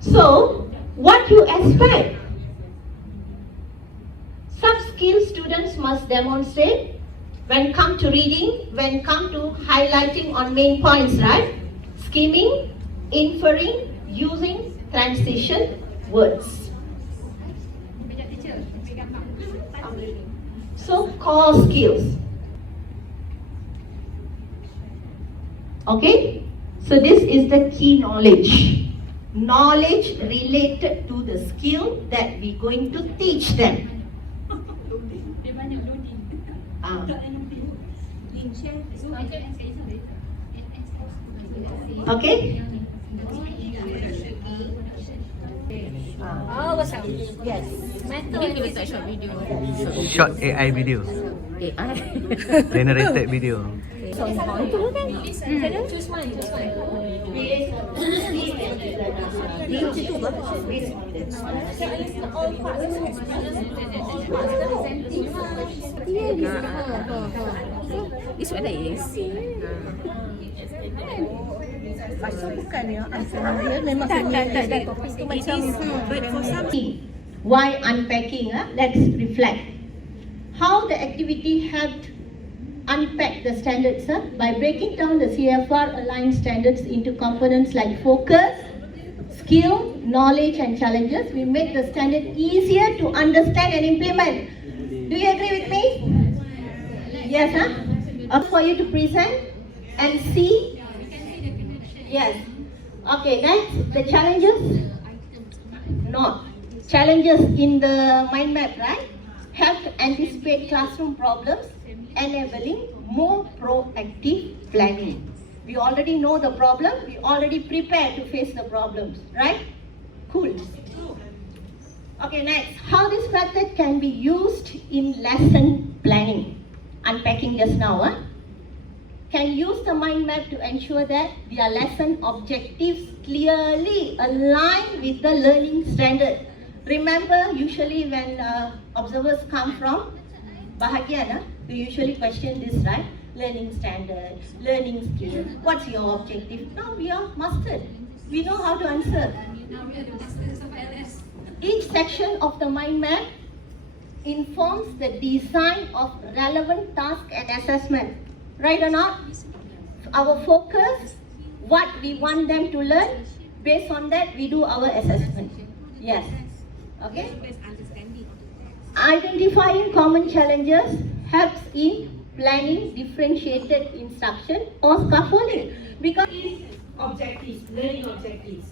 So, what you expect? Some skills students must demonstrate when come to reading, when come to highlighting on main points, right? Skimming, inferring, using transition words. So, core skills. Okay? So, this is the key knowledge. Knowledge related to the skill that we're going to teach them. Okay? Yes. Ini kita letak short video. Short AI video. AI. Generated video. Choose one. This one is. Pasal bukan ya, unfamiliar memang familiar. Topik tu macam Why unpacking? Let's reflect. How the activity helped unpack the standards by breaking down the CFR aligned standards into components like focus, skill, knowledge and challenges. We make the standard easier to understand and implement. Do you agree with me? Yes, Up for you to present and see. Yes. Okay, next, the challenges. No. Challenges in the mind map, right? Help to anticipate classroom problems, enabling more proactive planning. We already know the problem, we already prepared to face the problems, right? Cool. Okay, next, how this method can be used in lesson planning. unpacking just now, can use the mind map to ensure that their lesson objectives clearly align with the learning standard. Remember, usually when observers come from bahagian, we usually question this, right? Learning standard, learning skill, what's your objective? Now we are mastered. We know how to answer. Each section of the mind map informs the design of relevant task and assessment. Right or not? Our focus, what we want them to learn, based on that we do our assessment. Yes. Okay? Identifying common challenges helps in planning differentiated instruction or scaffolding. Because Objectives, learning objectives.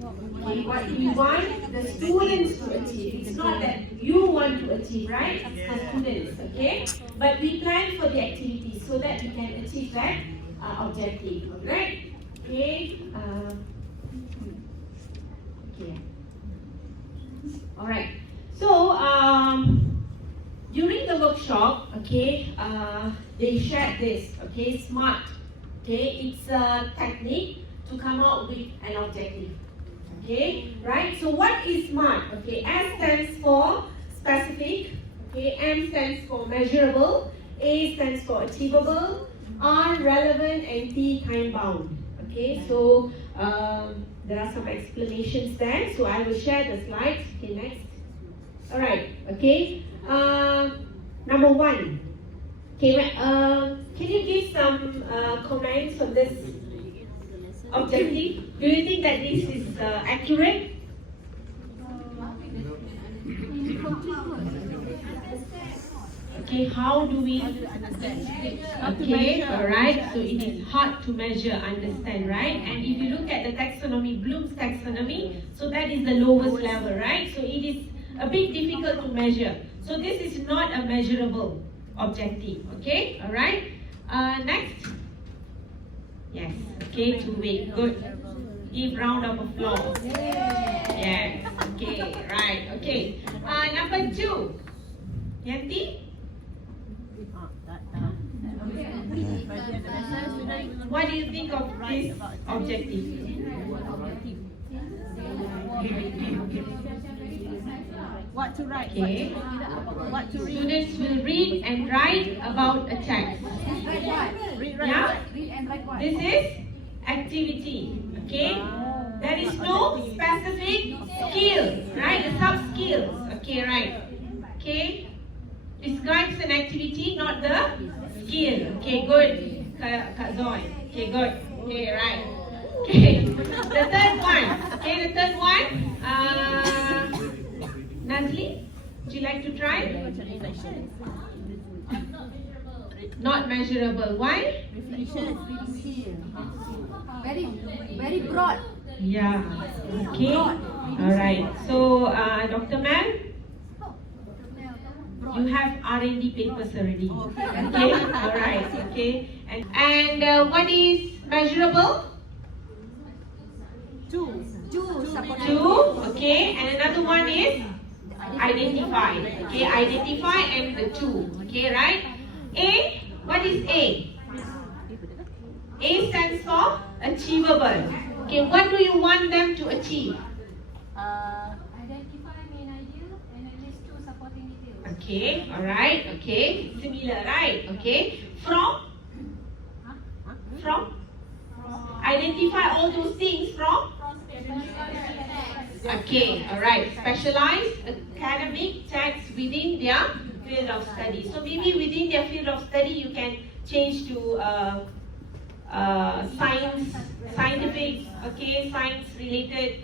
What we want the students to achieve. It's not that you want to achieve, right? It's for students, okay? But we plan for the activities so that we can achieve that objective, right? Okay. Okay. All right. So during the workshop, okay, they shared this, okay, SMART. Okay, it's a technique to come out with an objective. Okay, right? So what is SMART? Okay, S stands for specific, okay, M stands for measurable, A stands for achievable, R relevant, and T time bound. Okay, so there are some explanations there, so I will share the slides. Okay, next. Alright, okay. Number one. Okay, can you give some comments on this objective? Do you think that this is accurate? Okay, how do we okay, alright, so it is hard to measure, understand, right? And if you look at the taxonomy, Bloom's taxonomy, so that is the lowest level, right? So it is a bit difficult to measure. So this is not a measurable objective, okay, alright? Next. Yes, okay, two-way, good. Give round of applause. Yes, okay, right, okay. Number two. Yanti? What do you think of this objective? What to write? Okay. What to read? Students will read and write about a text. Yeah? This is activity. Okay? There is no specific skill, right? The sub-skills. Okay, right. Okay? Describes an activity, not the skill. Okay, good. Kak Zoy. Okay, good. Okay, right. Okay. The third one. Okay, the third one. Nazli, would you like to try? Not measurable. Why? Very broad. Yeah. Okay. All right. So, Dr. Mel, you have R&D papers already. Okay. All right. Okay. And what is measurable? Two. Two. Okay. And another one is identify. Okay. Identify and the two. Okay. Right. A. What is A? A stands for achievable. Okay. What do you want them to achieve? Identify main idea and at least 2 supporting details. Okay, alright, okay. Similar, right? Okay. From? Identify all those things from? Okay, alright. Specialized academic texts within their field of study. So maybe within their field of study you can change to scientific, okay, science related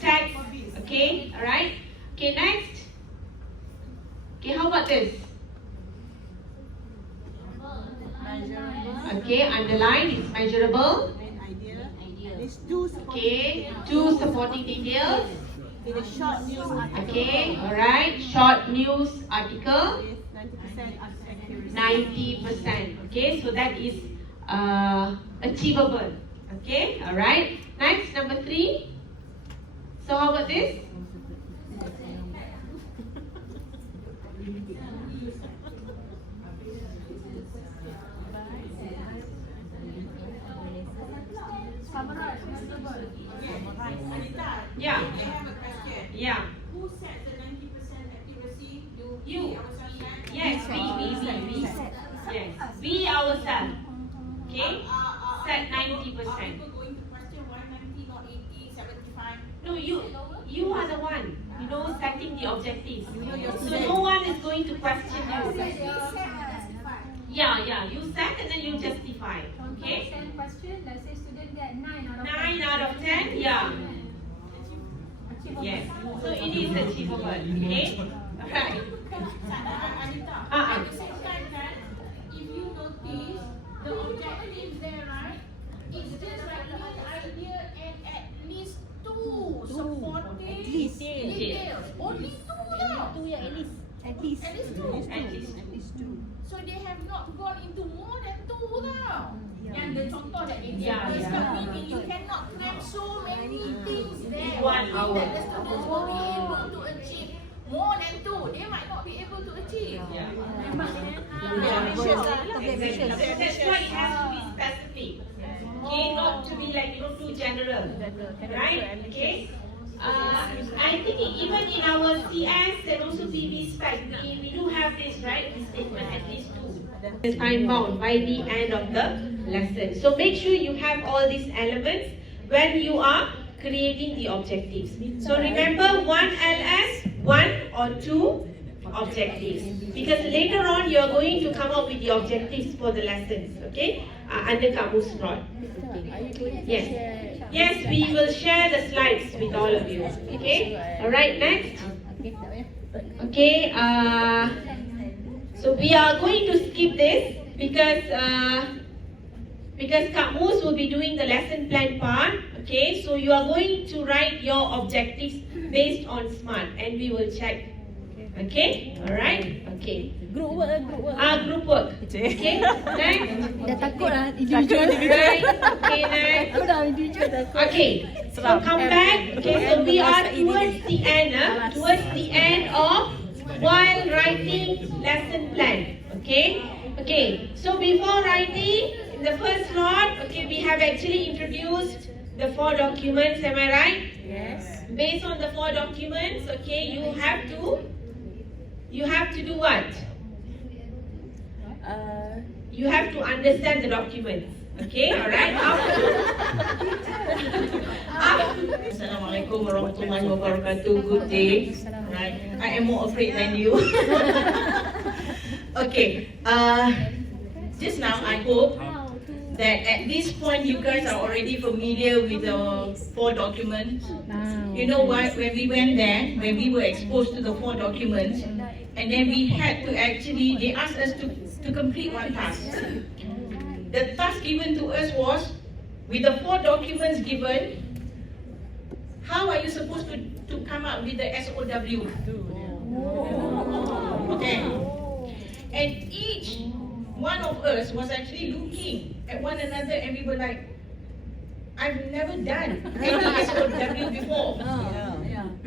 text. Okay, alright. Okay, next. Okay, how about this? Okay, underline is measurable. Okay, 2 supporting details. Okay, alright. Short news article. 90%. Okay, so that is achievable. Okay, alright. Next, number 3. So how about this? Yeah. I have a question. Yeah. Who set the 90% accuracy? You. Ourselves set? Yes, we. Yes, we ourselves. Okay? Set 90%. Are people going to question why 90, not 80, 75? No, you are the one, setting the objectives. So no one is going to question you. Yeah, you set and then you justify. Okay? 10 question, let's say student get 9 out of 10. 9 out of 10, yeah. Yes. So it is achievable. Okay? Alright. Anita, at the same time, kan, if you notice the objectives there, right? It's just like one idea and at least 2 supporting details. Only 2 now. At least. At least 2. At least 2. So they have not gone into more than 2 now. And the contoh that they Yeah. meaning you cannot cram so many things there. 1 hour. That the students will be able to achieve more than 2. They might not be able to achieve. Yeah. Exactly. That's why it has to be specific. Okay, not to be like too general. Right? Okay. I think even in our CS and also PV spec, we do have this, right? This statement at least 2. Time bound by the end of the lesson. So make sure you have all these elements when you are creating the objectives. So remember 1 LS, 1 or 2 objectives. Because later on you are going to come up with the objectives for the lessons. Okay? Under Kamus Rod. Yes. Yes, we will share the slides with all of you. Okay? Alright, next. Okay, so we are going to skip this because Kak Mus will be doing the lesson plan part. Okay, so you are going to write your objectives based on SMART and we will check. Okay, alright, okay. Group work. Group work. Okay, next. Dah takut lah individual. Right. Okay, next. Takut dah individual takut. Okay, so come back. Okay, so we are towards the end. Towards the end of while writing lesson plan. Okay. Okay. So before writing in the first lot, okay, we have actually introduced the 4 documents. Am I right? Yes. Based on the 4 documents, okay, you have to do what? You have to understand the documents. Okay, alright? Assalamualaikum warahmatullahi wabarakatuh. Good day. Right. I am more afraid than you. Okay. Just now I hope that at this point you guys are already familiar with the 4 documents. You know what? When we went there, when we were exposed to the 4 documents, and then we had to actually, they asked us to complete one task. The task given to us was, with the 4 documents given, how are you supposed to come up with the SOW? Okay. And each one of us was actually looking at one another and we were like, I've never done any SOW before.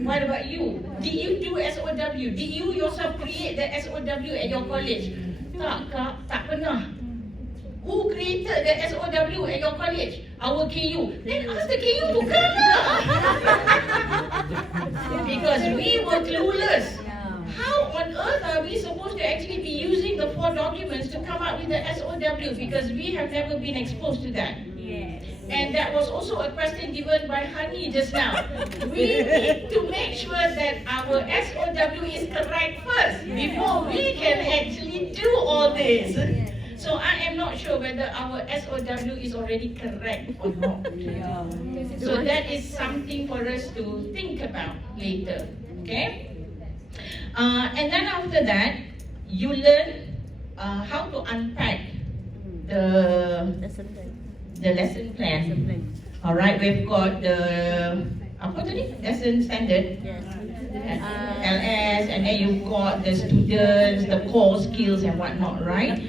What about you? Did you do SOW? Did you yourself create the SOW at your college? Tak, Kak, tak pernah. Who created the SOW at your college? Our KU. Then ask the KU to come lah. Because we were clueless. How on earth are we supposed to actually be using the 4 documents to come up with the SOW? Because we have never been exposed to that. And that was also a question given by Hani just now. We need to make sure that our SOW is correct first before we can actually do all this. So I am not sure whether our SOW is already correct or not. So that is something for us to think about later. Okay? And then after that, you learn how to unpack the lesson plan. All right, we've got the lesson standard, LS, and then you've got the students, the core skills and whatnot, right?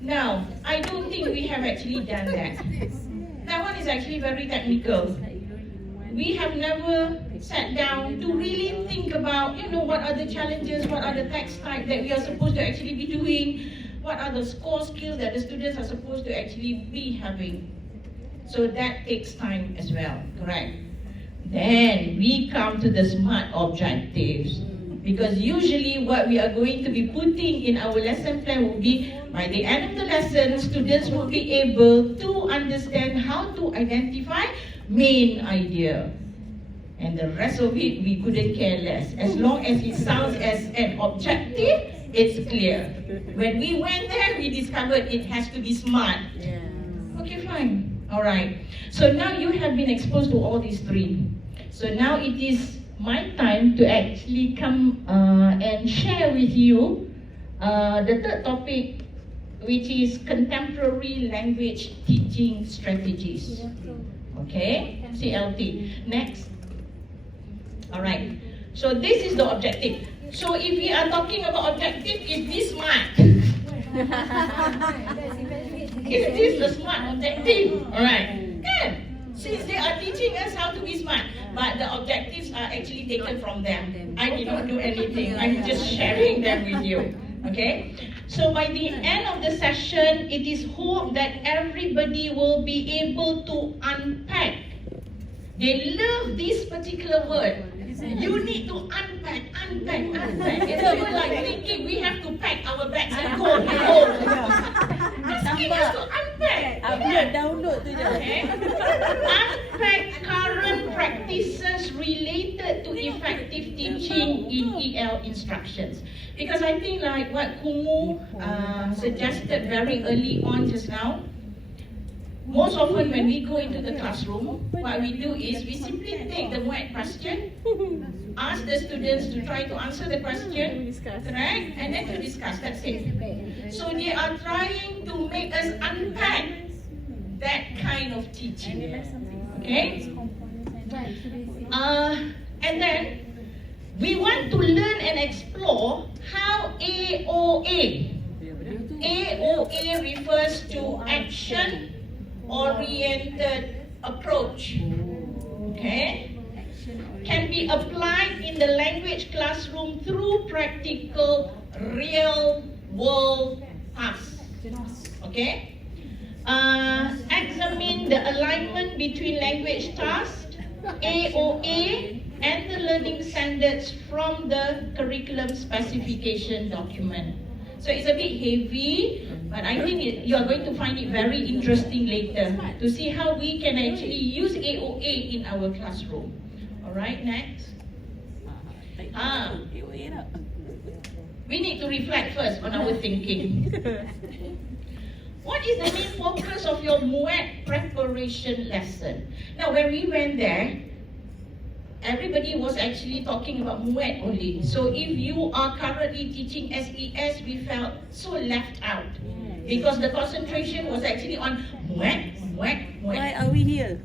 Now, I don't think we have actually done that. That one is actually very technical. We have never sat down to really think about, what are the challenges, what are the text type that we are supposed to actually be doing, what are the core skills that the students are supposed to actually be having. So that takes time as well, correct? Then we come to the SMART objectives. Because usually what we are going to be putting in our lesson plan will be, by the end of the lesson, students will be able to understand how to identify main idea. And the rest of it, we couldn't care less. As long as it sounds as an objective, it's clear. When we went there, we discovered it has to be SMART. Okay, fine. All right. So now you have been exposed to all these three. So now it is my time to actually come and share with you the third topic, which is contemporary language teaching strategies. Okay, CLT. Next. All right. So this is the objective. So if we are talking about objective, is this SMART? Is this the SMART objective? All right. Good. Since they are teaching us how to be smart, but the objectives are actually taken from them. I did not do anything. I'm just sharing them with you. Okay? So by the end of the session, it is hoped that everybody will be able to unpack. They love this particular word. You need to unpack. And you're like thinking we have to pack our bags and go. Asking us to unpack. Download tu je. Okay. Unpack current practices related to effective teaching in EL instructions. Because I think like what Kumu suggested very early on just now, most often when we go into the classroom, what we do is we simply take the word question, ask the students to try to answer the question, correct? And then to discuss, that's it. So they are trying to make us unpack that kind of teaching, okay? And then we want to learn and explore how AOA refers to action oriented approach, okay, can be applied in the language classroom through practical real world tasks, okay. Examine the alignment between language tasks, AOA, and the learning standards from the curriculum specification document. So it's a bit heavy, but I think you are going to find it very interesting later to see how we can actually use AOA in our classroom. Alright, next. We need to reflect first on our thinking. What is the main focus of your MUET preparation lesson? Now, when we went there, everybody was actually talking about MUET only. So if you are currently teaching SES, we felt so left out. Because the concentration was actually on MUET. Why are we here?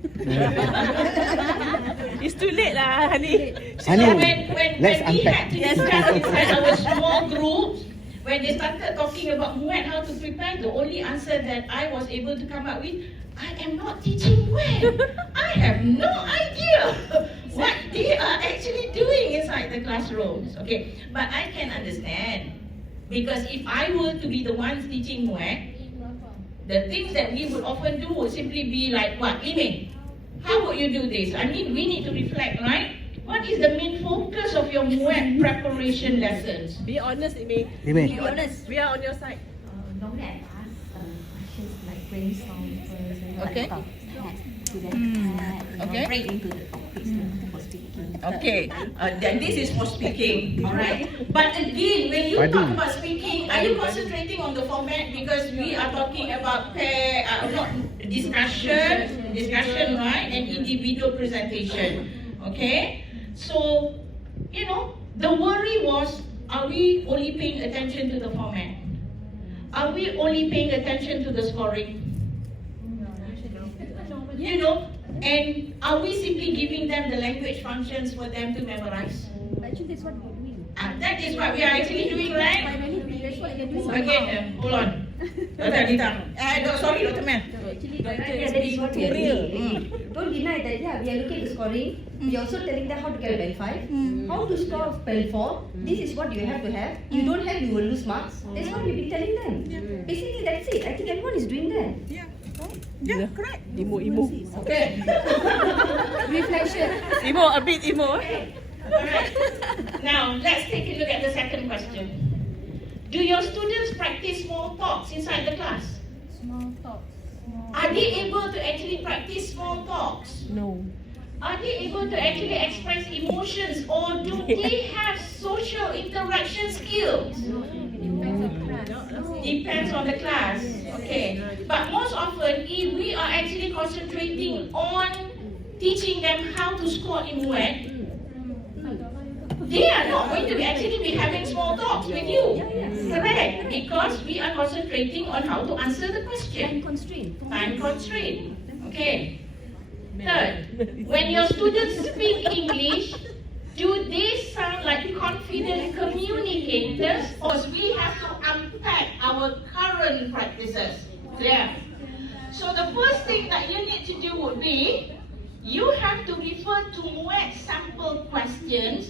It's too late lah, honey. So when we had to discuss inside our small groups, when they started talking about MUET, how to prepare, the only answer that I was able to come up with, I am not teaching MUET. I have no idea what they are actually doing inside the classrooms. Okay, but I can understand. Because if I were to be the ones teaching MUET, the things that we would often do would simply be like, what, Ime? How would you do this? I mean, we need to reflect, right? What is the main focus of your MUET preparation lessons? Be honest, Ime. Be honest. We are on your side. Normally I ask questions like brainstorm first and Okay. okay. Break into the topics for speaking. Okay, then this is for speaking, alright? But again, when you talk about speaking, are you concentrating on the format? Because we are talking about pair, not discussion, right? And individual presentation, okay? So, you know, the worry was, are we only paying attention to the format? Are we only paying attention to the scoring? You know, and are we simply giving them the language functions for them to memorize? Actually, that's what we're doing. That is what we are actually doing, right? That's what you're doing. Again, hold on. Sorry, Dr. Mel. Actually, that is what we are doing. Don't deny that, yeah, we are looking at the scoring. We are also telling them how to get PEL 5, how to score PEL 4. This is what you have to have. You don't have, you will lose marks. That's what we've been telling them. Basically, that's it. I think everyone is doing that. Yeah. Yeah, correct. Emo. Okay. Reflection. Emo, a bit emo. Alright. Now, let's take a look at the second question. Do your students practice small talks inside the class? Small talks. Are they able to actually practice small talks? No. Are they able to actually express emotions, or do they have social interaction skills? Depends on the class. Okay. But most often, if we are actually concentrating on teaching them how to score in WET, they are not going to actually be having small talks with you. Correct. Because we are concentrating on how to answer the question. Time constraint. Okay. Third, when your students speak English, do they sound like confident communicators, or we have to unpack our current practices? Clear? So the first thing that you need to do would be, you have to refer to WET sample questions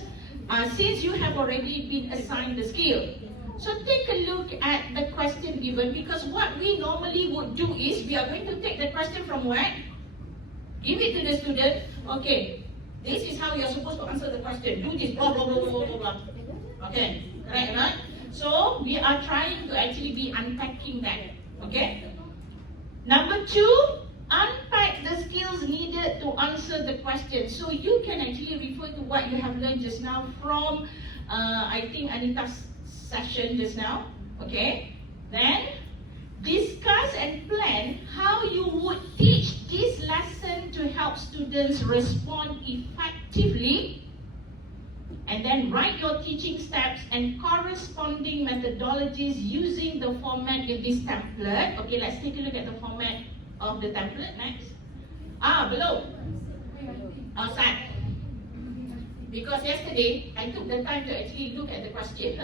since you have already been assigned the skill. So take a look at the question given, because what we normally would do is, we are going to take the question from WET, give it to the student. Okay, this is how you're supposed to answer the question. Do this, blah, blah, blah, blah, blah, blah. Okay, right? So we are trying to actually be unpacking that. Okay? Number 2, unpack the skills needed to answer the question. So you can actually refer to what you have learned just now from, I think, Anita's session just now. Okay? Then, discuss and plan how you would teach this lesson to help students respond effectively, and then write your teaching steps and corresponding methodologies using the format in this template. Okay, let's take a look at the format of the template next. Below. Outside. Because yesterday, I took the time to actually look at the question.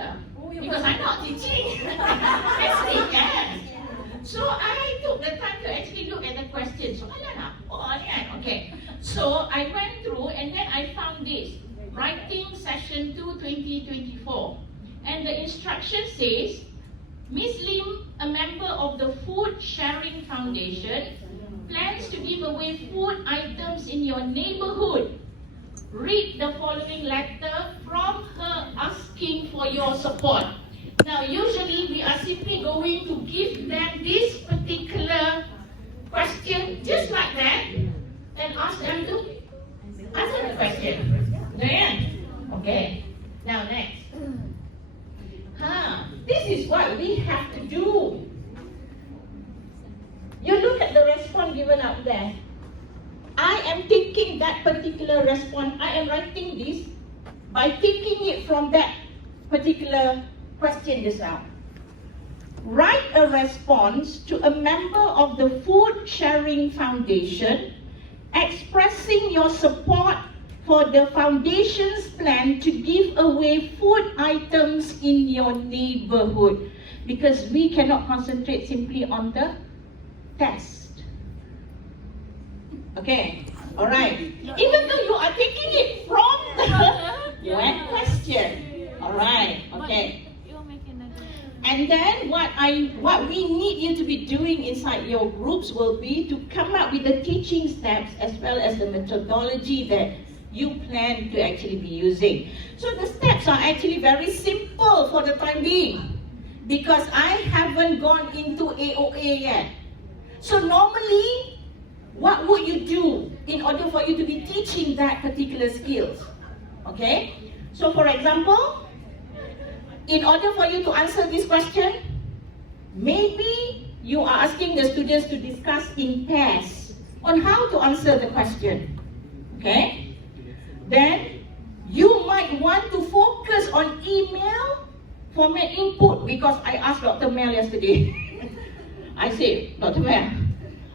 Because I'm not teaching. So I took the time to actually look at the question. So okay. So I went through and then I found this. Writing Session 2 2024. And the instruction says, Miss Lim, a member of the Food Sharing Foundation, plans to give away food items in your neighborhood. Read the following letter from her asking for your support. Now, usually we are simply going to give them this particular question just like that and ask them to answer the question. Okay. Now next. This is what we have to do. You look at the response given up there. I am taking that particular response. I am writing this by taking it from that particular question just now. Write a response to a member of the Food Sharing Foundation expressing your support for the foundation's plan to give away food items in your neighborhood, because we cannot concentrate simply on the test. Okay, alright. Even though you are taking it from the WET question. Alright, okay. And then what we need you to be doing inside your groups will be to come up with the teaching steps as well as the methodology that you plan to actually be using. So the steps are actually very simple for the time being, because I haven't gone into AOA yet. So normally, what would you do in order for you to be teaching that particular skills? Okay? So for example, in order for you to answer this question, maybe you are asking the students to discuss in pairs on how to answer the question. Okay? Then you might want to focus on email format input, because I asked Dr. Mel yesterday. I said, Dr. Mel,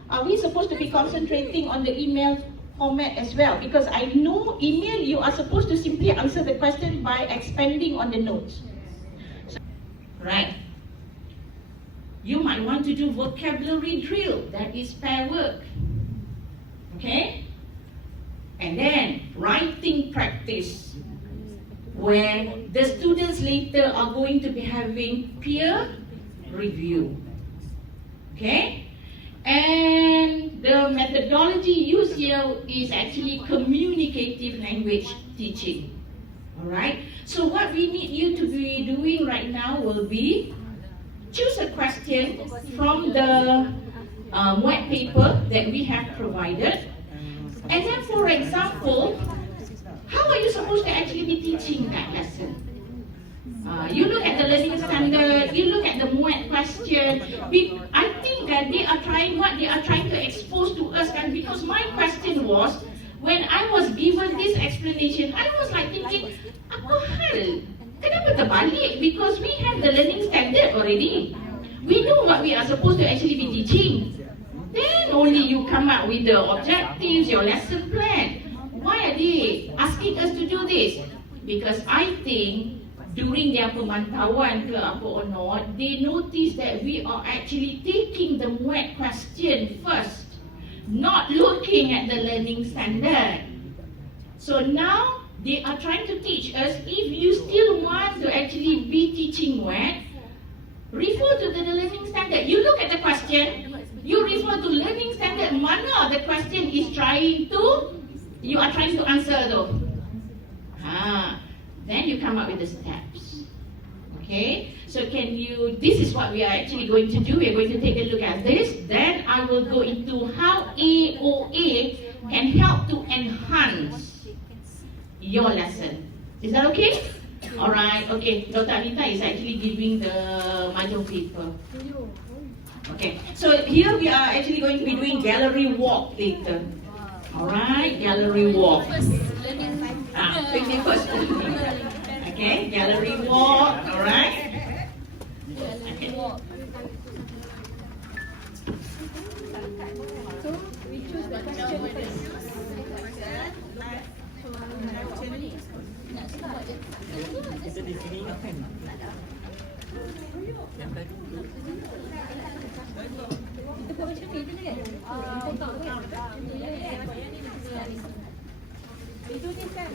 are we supposed to be concentrating on the email format as well? Because I know email, you are supposed to simply answer the question by expanding on the notes. Right. You might want to do vocabulary drill, that is pair work. Okay? And then writing practice, where the students later are going to be having peer review. Okay? And methodology used here is actually communicative language teaching. Alright? So what we need you to be doing right now will be choose a question from the white paper that we have provided. And then, for example, how are you supposed to actually be teaching that lesson? You look at the learning standard, you look at the MUET question. I think that they are trying to expose to us, and because my question was, when I was given this explanation, I was like thinking, apa hal? Kenapa terbalik? Because we have the learning standard already. We know what we are supposed to actually be teaching. Then only you come up with the objectives, your lesson plan. Why are they asking us to do this? Because I think during their pemantauan ke apa or not, they notice that we are actually taking the MUET question first, not looking at the learning standard. So now they are trying to teach us, if you still want to actually be teaching MUET, refer to the learning standard. You look at the question, you refer to learning standard, mana the question is you are trying to answer though. Then you come up with the steps. Okay, so this is what we are actually going to do. We are going to take a look at this. Then I will go into how AOA can help to enhance your lesson. Is that okay? Alright, okay. Dr. Anita is actually giving the module paper. Okay, so here we are actually going to be doing gallery walk later. Alright, gallery walk. Quickly first. Okay, gallery walk, alright? Okay. So, we choose the question first. Kita di sini kan. Yang tadi. Kita buat macam ni, itu kan? Do this kan?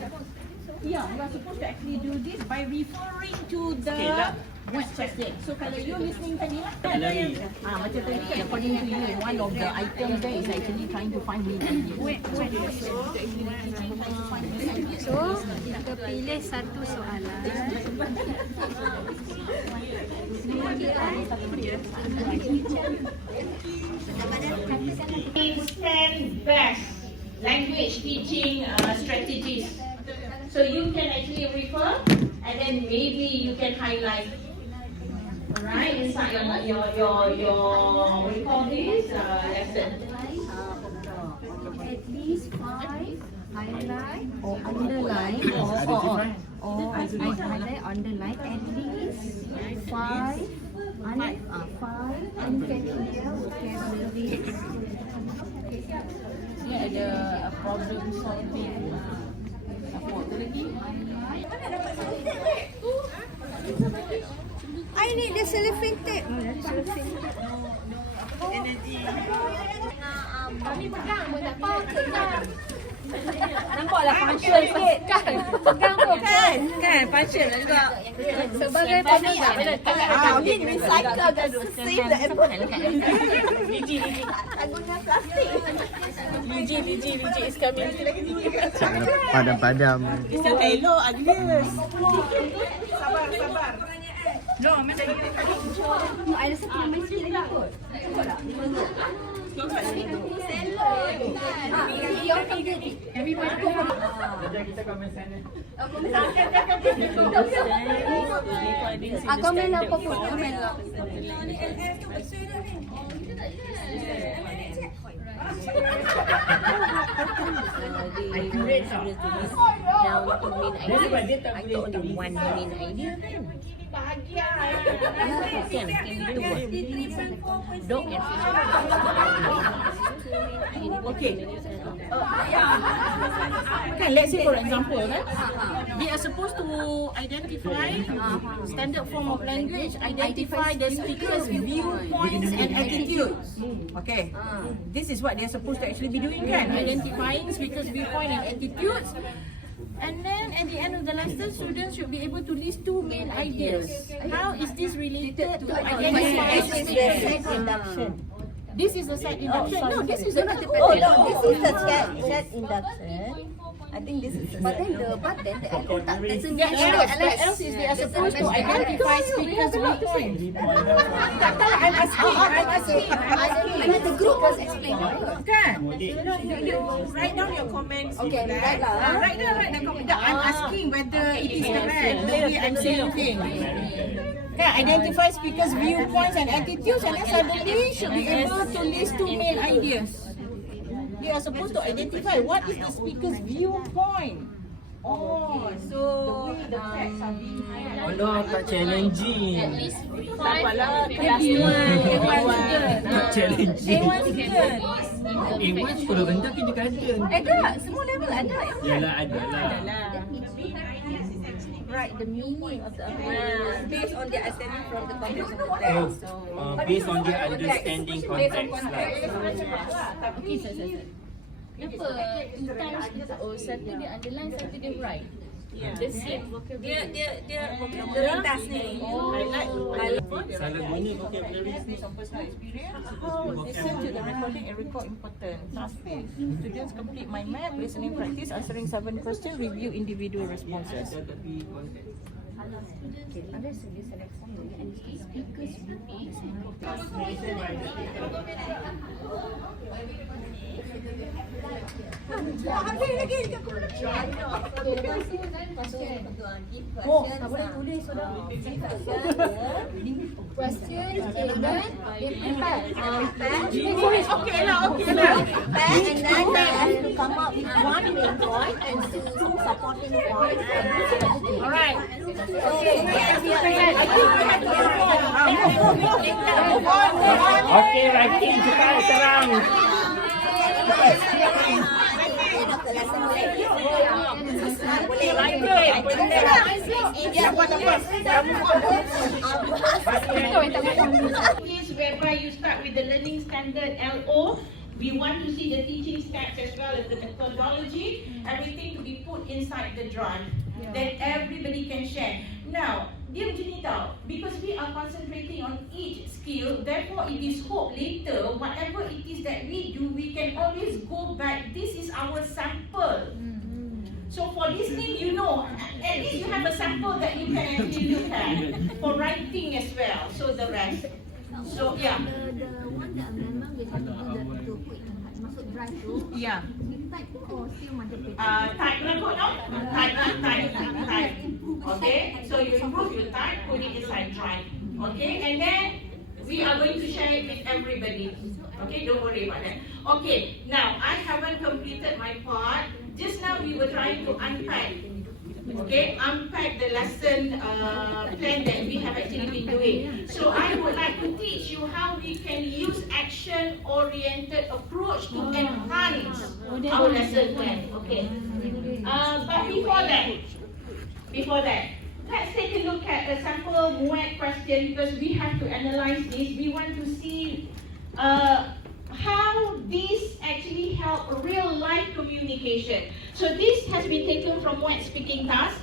Yeah, you are supposed to actually do this by referring to the question. So kalau you listening tadi lah, macam tadi kan, according to you, one of the items there is actually trying to find meaning. So, kita pilih satu soalan. Stand best language teaching strategies. So you can actually refer, and then maybe you can highlight. Alright, inside your what do you call this lesson. At least 5 highlight or underline or highlight, underline at least 5 unconditional vocabulary. Ni ada problem solving. I need the cellophane tape. Kami pegang pun tak apa, pegang. Nampaklah function sikit kan? Pegang pun kan? Kan, function lah juga. Sebagai pemegang. Amin, recycle dan save the environment. Liji. Tak guna plastik. Liji is coming. Jangan padam-padam. Bisa elok Agnes. Sabar. No, macam ni. I rasa kena main sikit lagi kot. Cukup tak? Everybody go for it. Kita komen sana. Komen apa pun. Komen lah. Accurate down to main idea. I thought the one main idea kan. Bahagia. Kan itu buat. Dog and fish. Okay. Kan, let's say for example, kan, they are supposed to identify standard form of language, identify the speaker's viewpoints and attitudes. Okay, this is what they are supposed to actually be doing, kan, identifying speaker's viewpoint and attitudes. And then at the end of the lesson, students should be able to list 2 main ideas. How is this related to identifying speakers? This is the set induction. No, this is the Oh no, this is the chat induction. I think this is the But then the LO doesn't get what else is they are supposed to identify speakers viewpoint. I'm asking. Let the group was explain. Kan? Write down your comments. Okay, right the comment. I'm asking whether it is correct. Maybe I'm saying things. Kan, identify speakers viewpoints and attitudes, and then suddenly should be able to list two main ideas. They are supposed to identify what is the speaker's viewpoint. Oh, so the facts are being highlighted. Alah, tak challenging. At least Dapatlah kelas Tak challenging. A1 sekolah rendah kindergarten. Ada, semua level ada. Yalah, ada lah. Write the meaning of the based on their understanding from the context of the Oh, text. based on their understanding context lah. Kenapa two times kita, satu dia underline, satu dia write? The same vocabulary. Dia vocabulary task ni. Salah guna vocabulary. Based on personal experience, listen to the recording and record important task based. Students complete mind map, listening practice, answering 7 questions, review individual responses. Okay, unless you select something and speakers viewpoint. Oh, tak boleh tulis orang. question and then Okay lah. And then they have to come up with one main point and two supporting points. Alright. Okay, writing cepat serang. Is whereby you start with the learning standard LO. We want to see the teaching stats as well as the methodology, everything to be put inside the drive. That everybody can share. Now, dia macam ni tau, because we are concentrating on each skill, therefore it is hope later, whatever it is that we do, we can always go back. This is our sample. So for listening, you know, at least you have a sample that you can actually look at. For writing as well, so the rest. So yeah. The one that amendment we have to do to put masuk drive tu. Yeah. Type or still macam Type lah kot, no? Type. Okay, so you improve your type, put it inside drive. Okay, and then we are going to share it with everybody. Okay, don't worry about that. Okay, now I haven't completed my part. Just now we were trying to unpack. Okay, unpack the lesson plan that we have actually been doing. So I would like to teach you how we can use action-oriented approach to enhance our lesson plan. Okay. But before that, let's take a look at a sample MUET question because we have to analyze this. We want to see how this actually help real life communication. So this has been taken from MUET speaking task.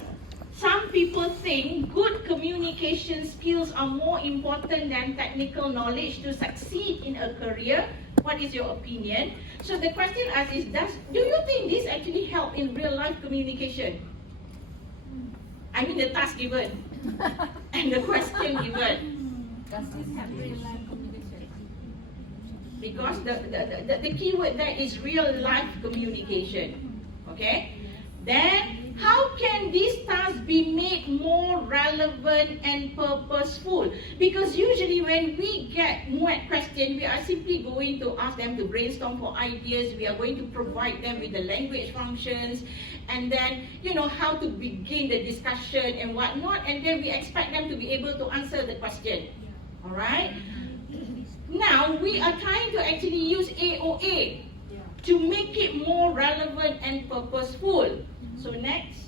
Some people think good communication skills are more important than technical knowledge to succeed in a career. What is your opinion? So the question asked is, do you think this actually help in real life communication? I mean the task given and the question given. does this have real life communication? Because the key word there is real life communication. Okay? Then, how can these tasks be made more relevant and purposeful? Because usually when we get MUET question, we are simply going to ask them to brainstorm for ideas. We are going to provide them with the language functions, and then, you know, how to begin the discussion and whatnot, and then we expect them to be able to answer the question. Alright? Now, we are trying to actually use AOA to make it more relevant and purposeful. So next.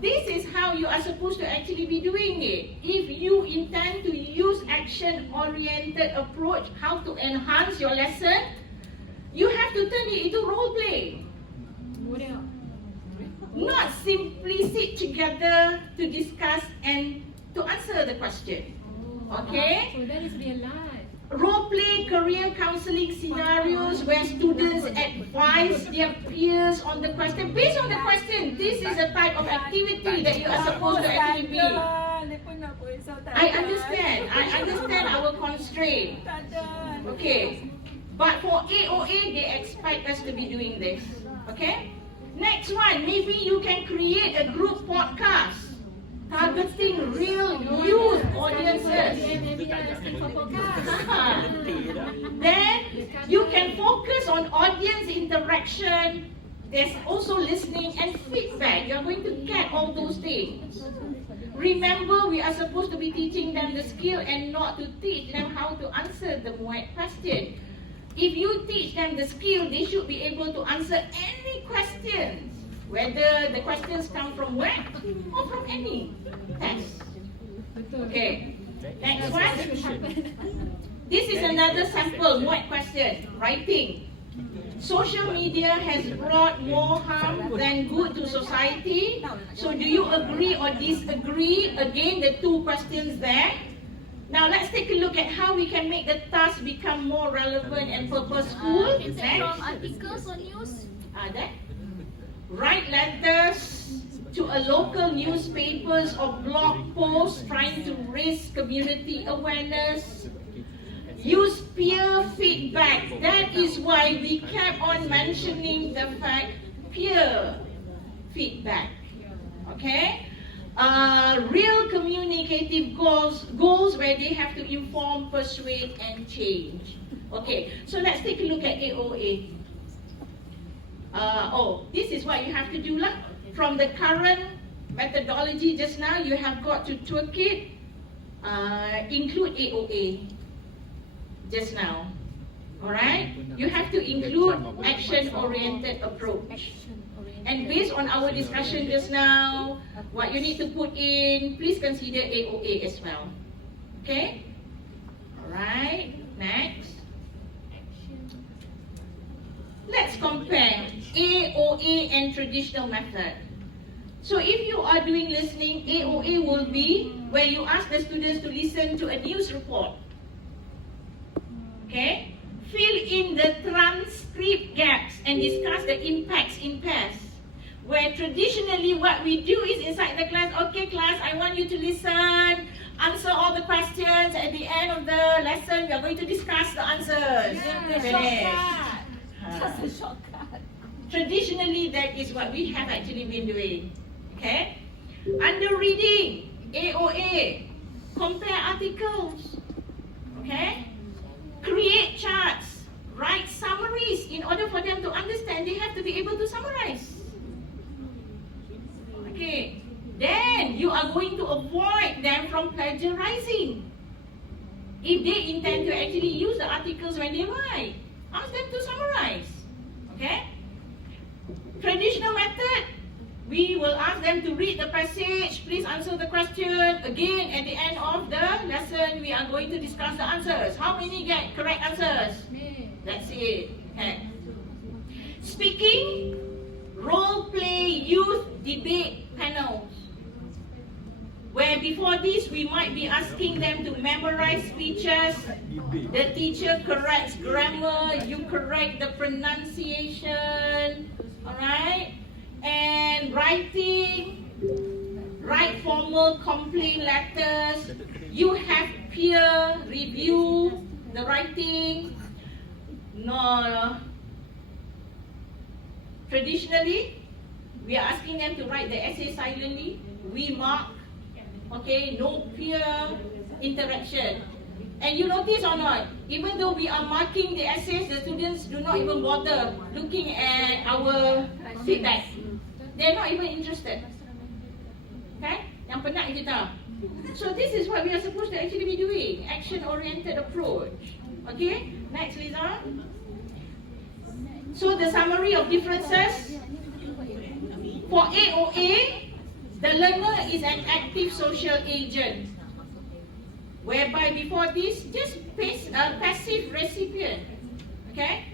This is how you are supposed to actually be doing it. If you intend to use action-oriented approach, how to enhance your lesson, you have to turn it into role play. Not simply sit together to discuss and to answer the question. Okay? So that is real life. Role-play career counseling scenarios where students advise their peers on the question. Based on the question, this is the type of activity that you are supposed to actually be. I understand our constraint. Okay. But for AOA, they expect us to be doing this. Okay? Next one, maybe you can create a group podcast targeting real youth audiences. Then you can focus on audience interaction. There's also listening and feedback. You're going to get all those things. Remember, we are supposed to be teaching them the skill and not to teach them how to answer the WAC question. If you teach them the skill, they should be able to answer any questions, whether the questions come from WAC or from any test. Okay, next one. This is another sample WAC question, writing. Social media has brought more harm than good to society. So do you agree or disagree? Again, the two questions there. Now let's take a look at how we can make the task become more relevant and purposeful. Is it from articles or news? That. Write letters to a local newspapers or blog posts trying to raise community awareness. Use peer feedback. That is why we kept on mentioning the fact peer feedback. Okay? Real communicative goals where they have to inform, persuade, and change. Okay, so let's take a look at AOA. This is what you have to do lah. From the current methodology just now, you have got to tweak it, include AOA just now. Alright? You have to include action-oriented approach. And based on our discussion just now, what you need to put in, please consider AOA as well. Okay? Alright, next. Let's compare AOA and traditional method. So if you are doing listening, AOA will be where you ask the students to listen to a news report. Okay? Fill in the transcript gaps and discuss the impacts in pairs. Where traditionally what we do is inside the class, okay class, I want you to listen, answer all the questions. At the end of the lesson, we are going to discuss the answers. Just a shortcut. Traditionally, that is what we have actually been doing. Okay? Under reading, AOA, compare articles. Okay? Create charts, write summaries. In order for them to understand, they have to be able to summarize. Okay, then you are going to avoid them from plagiarizing. If they intend to actually use the articles when they write, ask them to summarize. Okay? Traditional method, we will ask them to read the passage, please answer the question. Again, at the end of the lesson, we are going to discuss the answers. How many get correct answers? That's it. Okay. Speaking, role play youth debate panels. Where before this, we might be asking them to memorize speeches. The teacher corrects grammar, you correct the pronunciation. Alright? And writing, write formal complaint letters. You have peer review the writing. No. Traditionally, we are asking them to write the essay silently. We mark. Okay, no peer interaction. And you notice or not, even though we are marking the essays, the students do not even bother looking at our feedback. They're not even interested. Okay? Yang penat kita. So this is what we are supposed to actually be doing. Action-oriented approach. Okay? Next, Lisa. So the summary of differences. For AOA, the learner is an active social agent. Whereby before this, just passive recipient. Okay?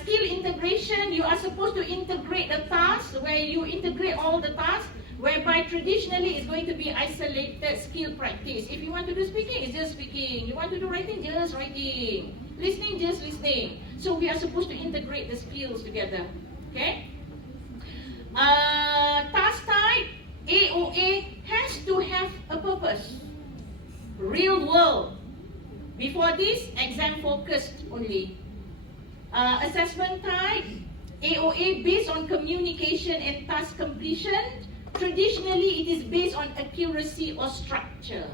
Skill integration, you are supposed to integrate the tasks, where you integrate all the tasks. whereby traditionally it's going to be isolated skill practice. If you want to do speaking, it's just speaking. You want to do writing, just writing. Listening, just listening. So we are supposed to integrate the skills together. Okay? Task type, AOA, has to have a purpose. Real world. Before this, exam focused only. Assessment type, AOA, based on communication and task completion. Traditionally, it is based on accuracy or structure.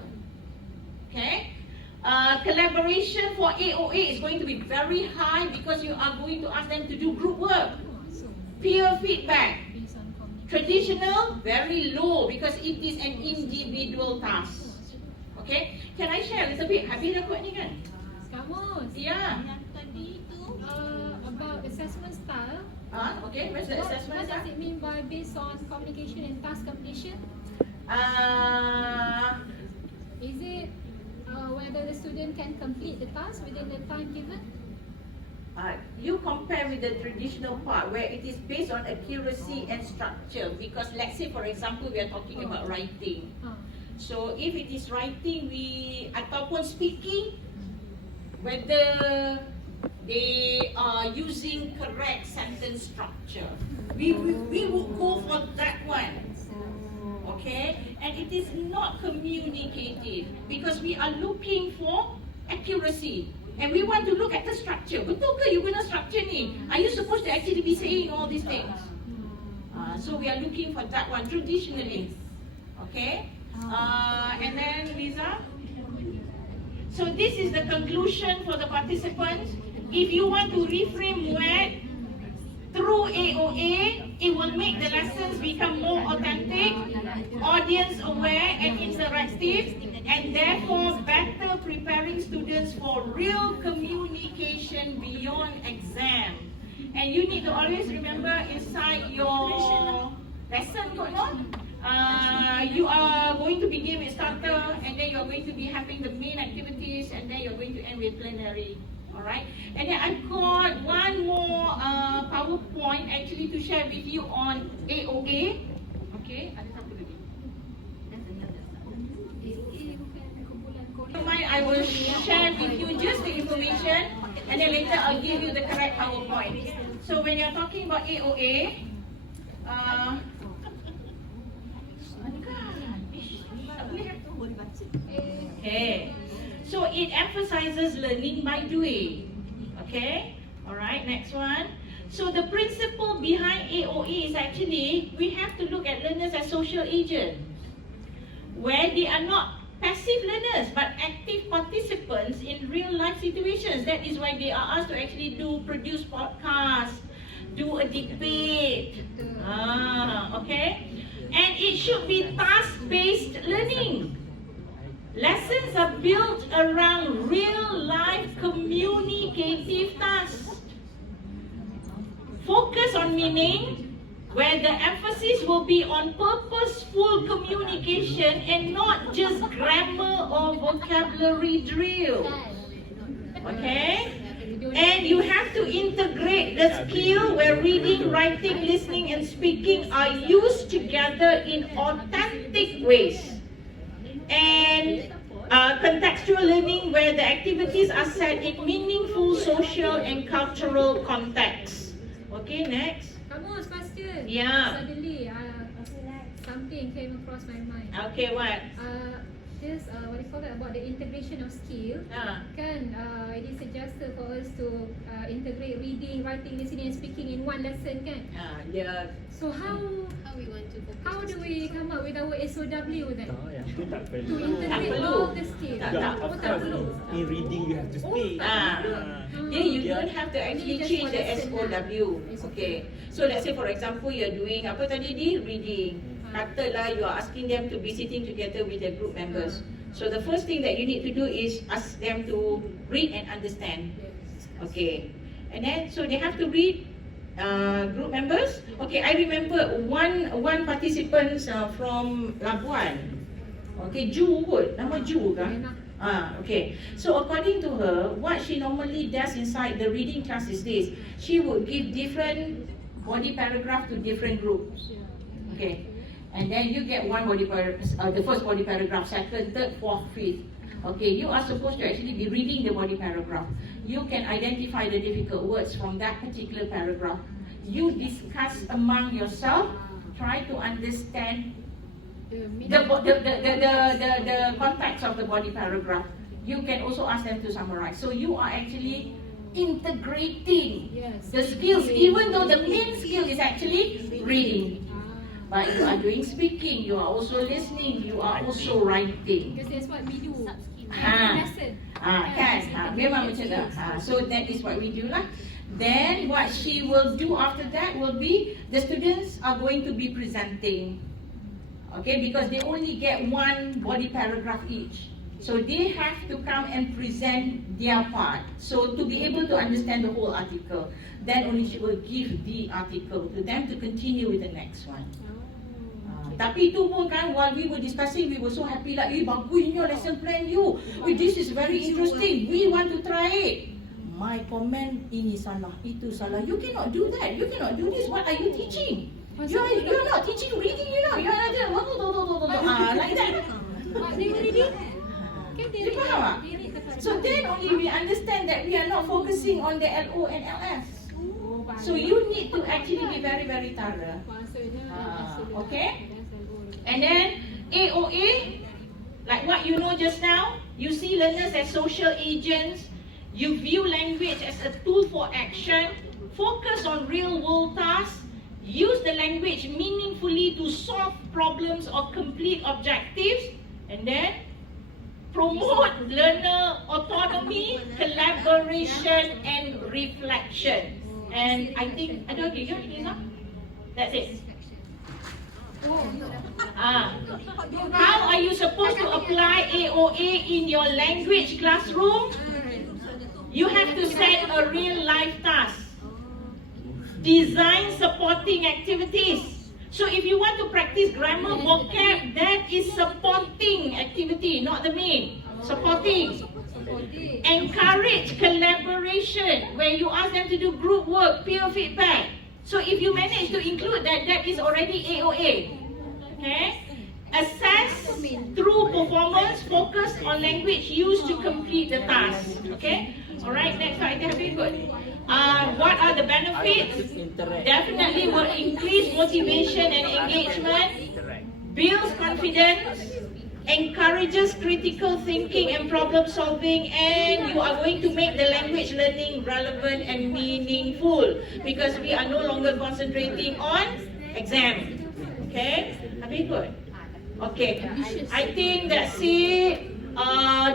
Okay? Collaboration for AOA is going to be very high because you are going to ask them to do group work. Peer feedback. Traditional, very low because it is an individual task. Okay? Can I share a little bit? Habis dah kot ni kan? Kamus. Yeah. Yang tadi tu about assessment style. Okay, where's the assessment What does it mean by based on communication and task completion? Is it whether the student can complete the task within the time given? You compare with the traditional part where it is based on accuracy and structure, because let's say for example we are talking about writing. So if it is writing, ataupun speaking, whether they are using correct sentence structure, we would go for that one. Okay, and it is not communicative because we are looking for accuracy. And we want to look at the structure. Betul ke you guna structure ni? Are you supposed to actually be saying all these things? So we are looking for that one traditionally. Okay? And then Liza? So this is the conclusion for the participants. If you want to reframe WET through AOA, it will make the lessons become more authentic, audience aware and interactive, and therefore better preparing students for real communication beyond exam. And you need to always remember inside your lesson, you are going to begin with starter, and then you are going to be having the main activities, and then you are going to end with plenary. Alright, and then I've got one more PowerPoint actually to share with you on AOA. Okay, ada satu lagi. I will share with you just the information, and then later I'll give you the correct PowerPoint. So when you're talking about AOA, okay. So it emphasizes learning by doing. Okay? Alright, next one. So the principle behind AOE is actually, we have to look at learners as social agents, where they are not passive learners, but active participants in real life situations. That is why they are asked to actually produce podcasts, do a debate. Okay? And it should be task-based learning. Lessons are built around real-life communicative tasks. Focus on meaning, where the emphasis will be on purposeful communication and not just grammar or vocabulary drill. Okay? And you have to integrate the skill where reading, writing, listening, and speaking are used together in authentic ways. And contextual learning, where the activities are set in meaningful social and cultural contexts. Okay, next. Kamus, faster. Yeah. Suddenly, something came across my mind. Okay, what? This what do you call it, about the integration of skill. Kan it is suggested for us to integrate reading, writing, listening, and speaking in one lesson, kan? Yeah. So how do we come up with our SOW then? Tak perlu. To integrate all the skills. Tak perlu. In reading you have to speak. Then you don't have to actually change the SOW. Okay. So let's say for example you're doing apa tadi di reading. Katalah you are asking them to be sitting together with their group members. So the first thing that you need to do is ask them to read and understand. Okay. And then so they have to read group members. Okay, I remember one participant from Labuan. Okay, Ju kot. Nama Ju kah? Okay. So according to her, what she normally does inside the reading class is this. She would give different body paragraph to different groups. Okay. And then you get one body the first body paragraph, second, third, fourth, fifth. Okay, you are supposed to actually be reading the body paragraph. You can identify the difficult words from that particular paragraph. You discuss among yourself, try to understand the context of the body paragraph. You can also ask them to summarize. So you are actually integrating the skills, even though the main skill is actually reading. But you are doing speaking, you are also listening, you are also writing. Because that's what we do. Memang macam tu. So that is what we do lah. Then what she will do after that will be, the students are going to be presenting. Okay, because they only get one body paragraph each. So they have to come and present their part. So to be able to understand the whole article, then only she will give the article to them to continue with the next one. Tapi itu pun kan, while we were discussing, we were so happy like, bagusnya lesson plan you. This is very interesting. We want to try it. My comment, ini salah, itu salah. You cannot do that. You cannot do this. What are you teaching? You're not teaching reading, you know. You're not like that. What they reading? You faham tak? So then only we understand that we are not focusing on the LO and LS. So you need to actually be very, very thorough. Okay? And then AOA, like what you know just now, you see learners as social agents, you view language as a tool for action, focus on real world tasks, use the language meaningfully to solve problems or complete objectives, and then promote learner autonomy, collaboration, and reflection. And I think, that's it. How are you supposed to apply AOA in your language classroom? You have to set a real life task. Design supporting activities. So if you want to practice grammar vocab, that is supporting activity, not the main. Supporting. Encourage collaboration when you ask them to do group work, peer feedback. So if you manage to include that, that is already AOA. Okay? Assess through performance, focus on language used to complete the task. Okay? Alright, next item, very good. What are the benefits? Definitely will increase motivation and engagement, builds confidence, encourages critical thinking and problem solving, and you are going to make the language learning relevant and meaningful because we are no longer concentrating on exam. Okay? Very good. Okay, I think that's it.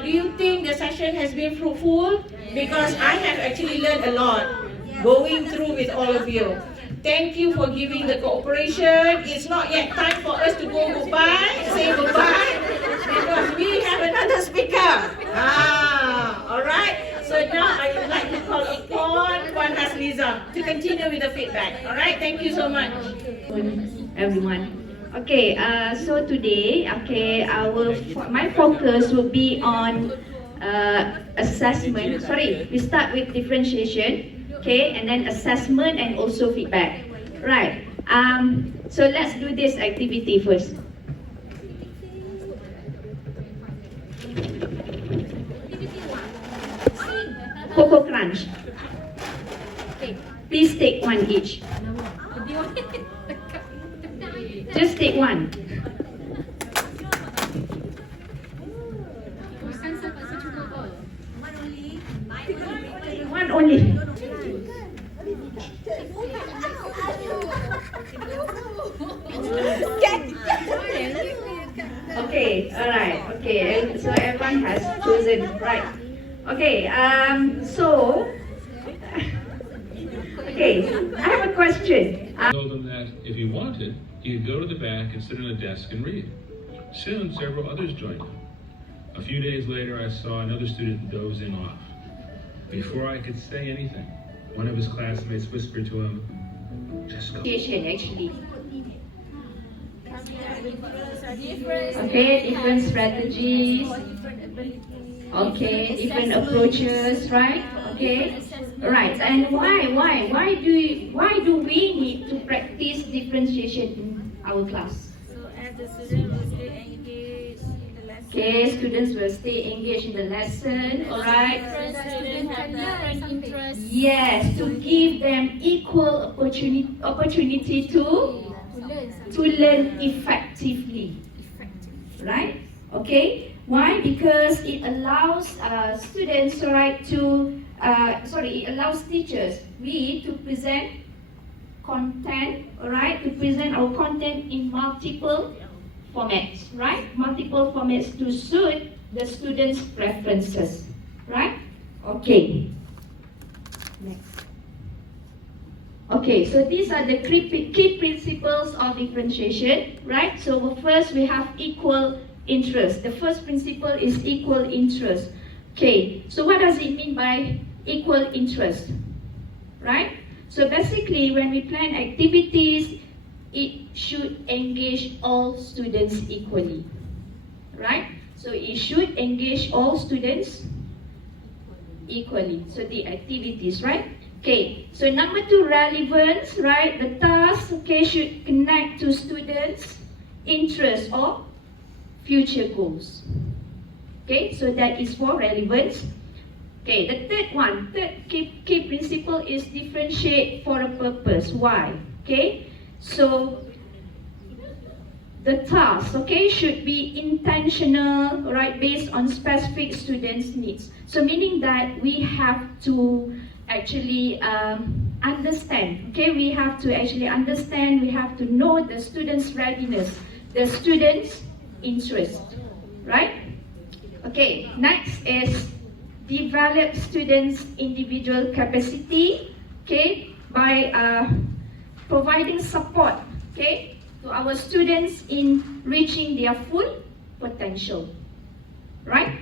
Do you think the session has been fruitful? Because I have actually learned a lot going through with all of you. Thank you for giving the cooperation. It's not yet time for us to go goodbye, say goodbye, because we have another speaker. Alright. So now I would like to call upon Puan Hasliza to continue with the feedback. Alright, thank you so much. Everyone. Okay, so today, my focus will be on assessment. Sorry, we start with differentiation, okay, and then assessment and also feedback. Right. So let's do this activity first. Coco Crunch. Please take one each. Just take one. One only. Okay, alright, okay, so everyone has chosen, right. Okay, I have a question. I told them that if he wanted, he could go to the back and sit on a desk and read. Soon, several others joined him. A few days later, I saw another student dozing off. Before I could say anything, one of his classmates whispered to him, "Just go." Actually. Okay, different strategies. Okay, different approaches, right? Okay, right. And why do we need to practice differentiation in our class? Okay, students will stay engaged in the lesson, alright? Students have different interests. Yes, to give them equal opportunity to learn effectively. Right? Okay. Why? Because it allows students, right, it allows teachers, to present content, right, to present our content in multiple formats, right? Multiple formats to suit the students' preferences, right? Okay. Next. Okay, so these are the key principles of differentiation, right? So first we have equal interest. The first principle is equal interest. Okay, so what does it mean by equal interest, right? So basically, when we plan activities, it should engage all students equally, right? So it should engage all students equally. So the activities, right? Okay, so number 2, relevance, right? The task, okay, should connect to students' interests or future goals. Okay, so that is for relevance. Okay, the third key principle is differentiate for a purpose. Why? Okay, so the task, okay, should be intentional, right, based on specific students' needs. So meaning that we have to actually understand, okay, we have to actually understand, we have to know the students' readiness, the students' interest, right? Okay, next is develop students' individual capacity, okay, by providing support, okay, to our students in reaching their full potential, right?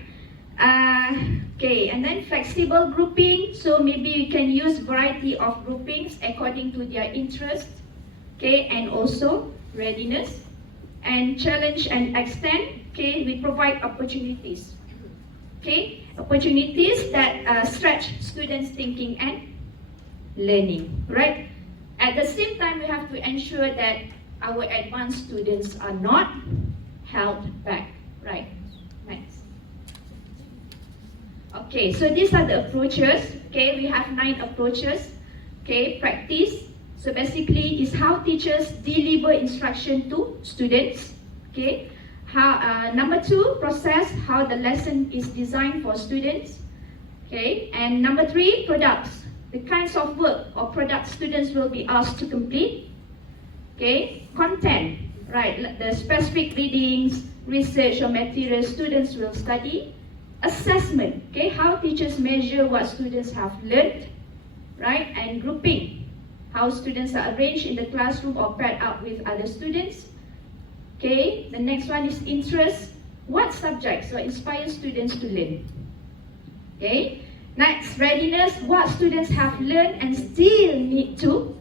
Okay, and then flexible grouping, so maybe you can use variety of groupings according to their interest, okay, and also readiness. And challenge and extend, okay, we provide opportunities, okay, opportunities that stretch students' thinking and learning, right? At the same time, we have to ensure that our advanced students are not held back, right? Next. Okay, so these are the approaches, okay, we have 9 approaches, okay, practice. So basically, is how teachers deliver instruction to students, okay. How number 2, process, how the lesson is designed for students, okay. And number 3, products, the kinds of work or products students will be asked to complete, okay. Content, right, the specific readings, research or materials students will study. Assessment, okay, how teachers measure what students have learned, right. And grouping, how students are arranged in the classroom or paired up with other students. Okay, the next one is interest. What subjects will inspire students to learn? Okay, next, readiness. What students have learned and still need to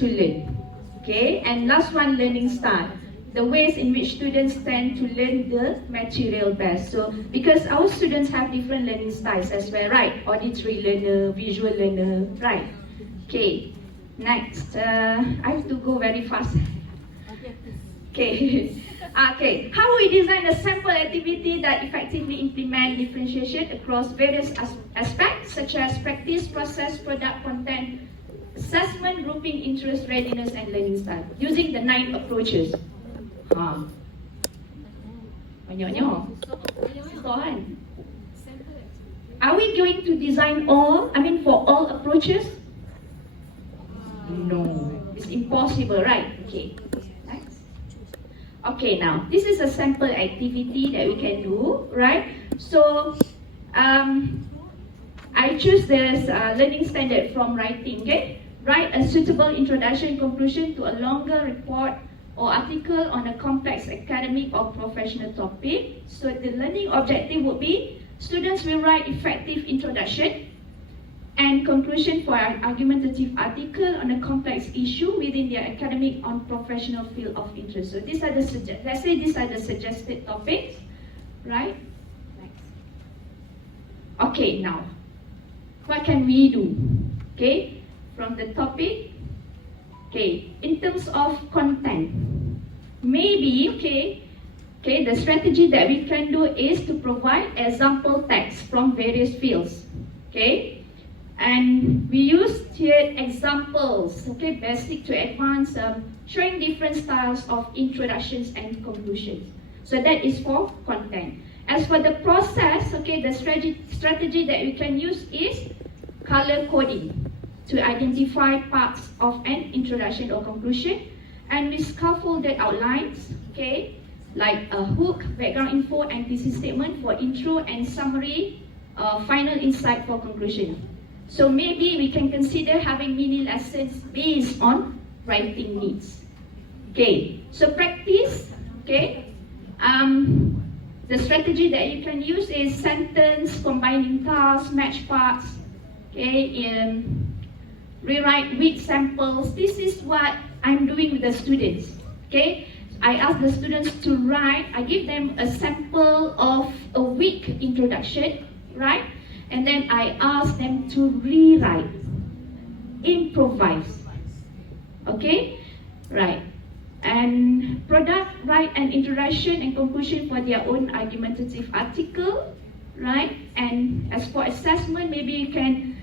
learn. Okay, and last one, learning style. The ways in which students tend to learn the material best. So, because our students have different learning styles as well, right? Auditory learner, visual learner, right? Okay. Next, I have to go very fast. Okay. Okay. How we design a sample activity that effectively implement differentiation across various aspects such as practice, process, product, content, assessment, grouping, interest, readiness, and learning style using the 9 approaches. Banyaknya. So kan? Are we going to design for all approaches? No, it's impossible, right? Okay, next. Okay, now this is a sample activity that we can do, right? So, I choose this learning standard from writing. Okay, write a suitable introduction conclusion to a longer report or article on a complex academic or professional topic. So the learning objective would be students will write effective introduction and conclusion for an argumentative article on a complex issue within their academic or professional field of interest. So these are the these are the suggested topics, right? Next. Okay, now what can we do? Okay, from the topic. Okay, in terms of content, maybe, okay, Okay, the strategy that we can do is to provide example text from various fields. Okay, and we use here examples, okay, basic to advanced, showing different styles of introductions and conclusions. So that is for content. As for the process, okay, the strategy that we can use is color coding to identify parts of an introduction or conclusion, and we scaffolded outlines, okay, like a hook, background info, and thesis statement for intro, and summary, final insight for conclusion. So maybe we can consider having mini lessons based on writing needs. Okay, so practice, okay. The strategy that you can use is sentence, combining tasks, match parts, okay, rewrite with samples. This is what I'm doing with the students, okay. I ask the students to write, I give them a sample of a weak introduction, right? And then I ask them to rewrite, improvise, okay? Right. And write an introduction and conclusion for their own argumentative article, right? And as for assessment, maybe you can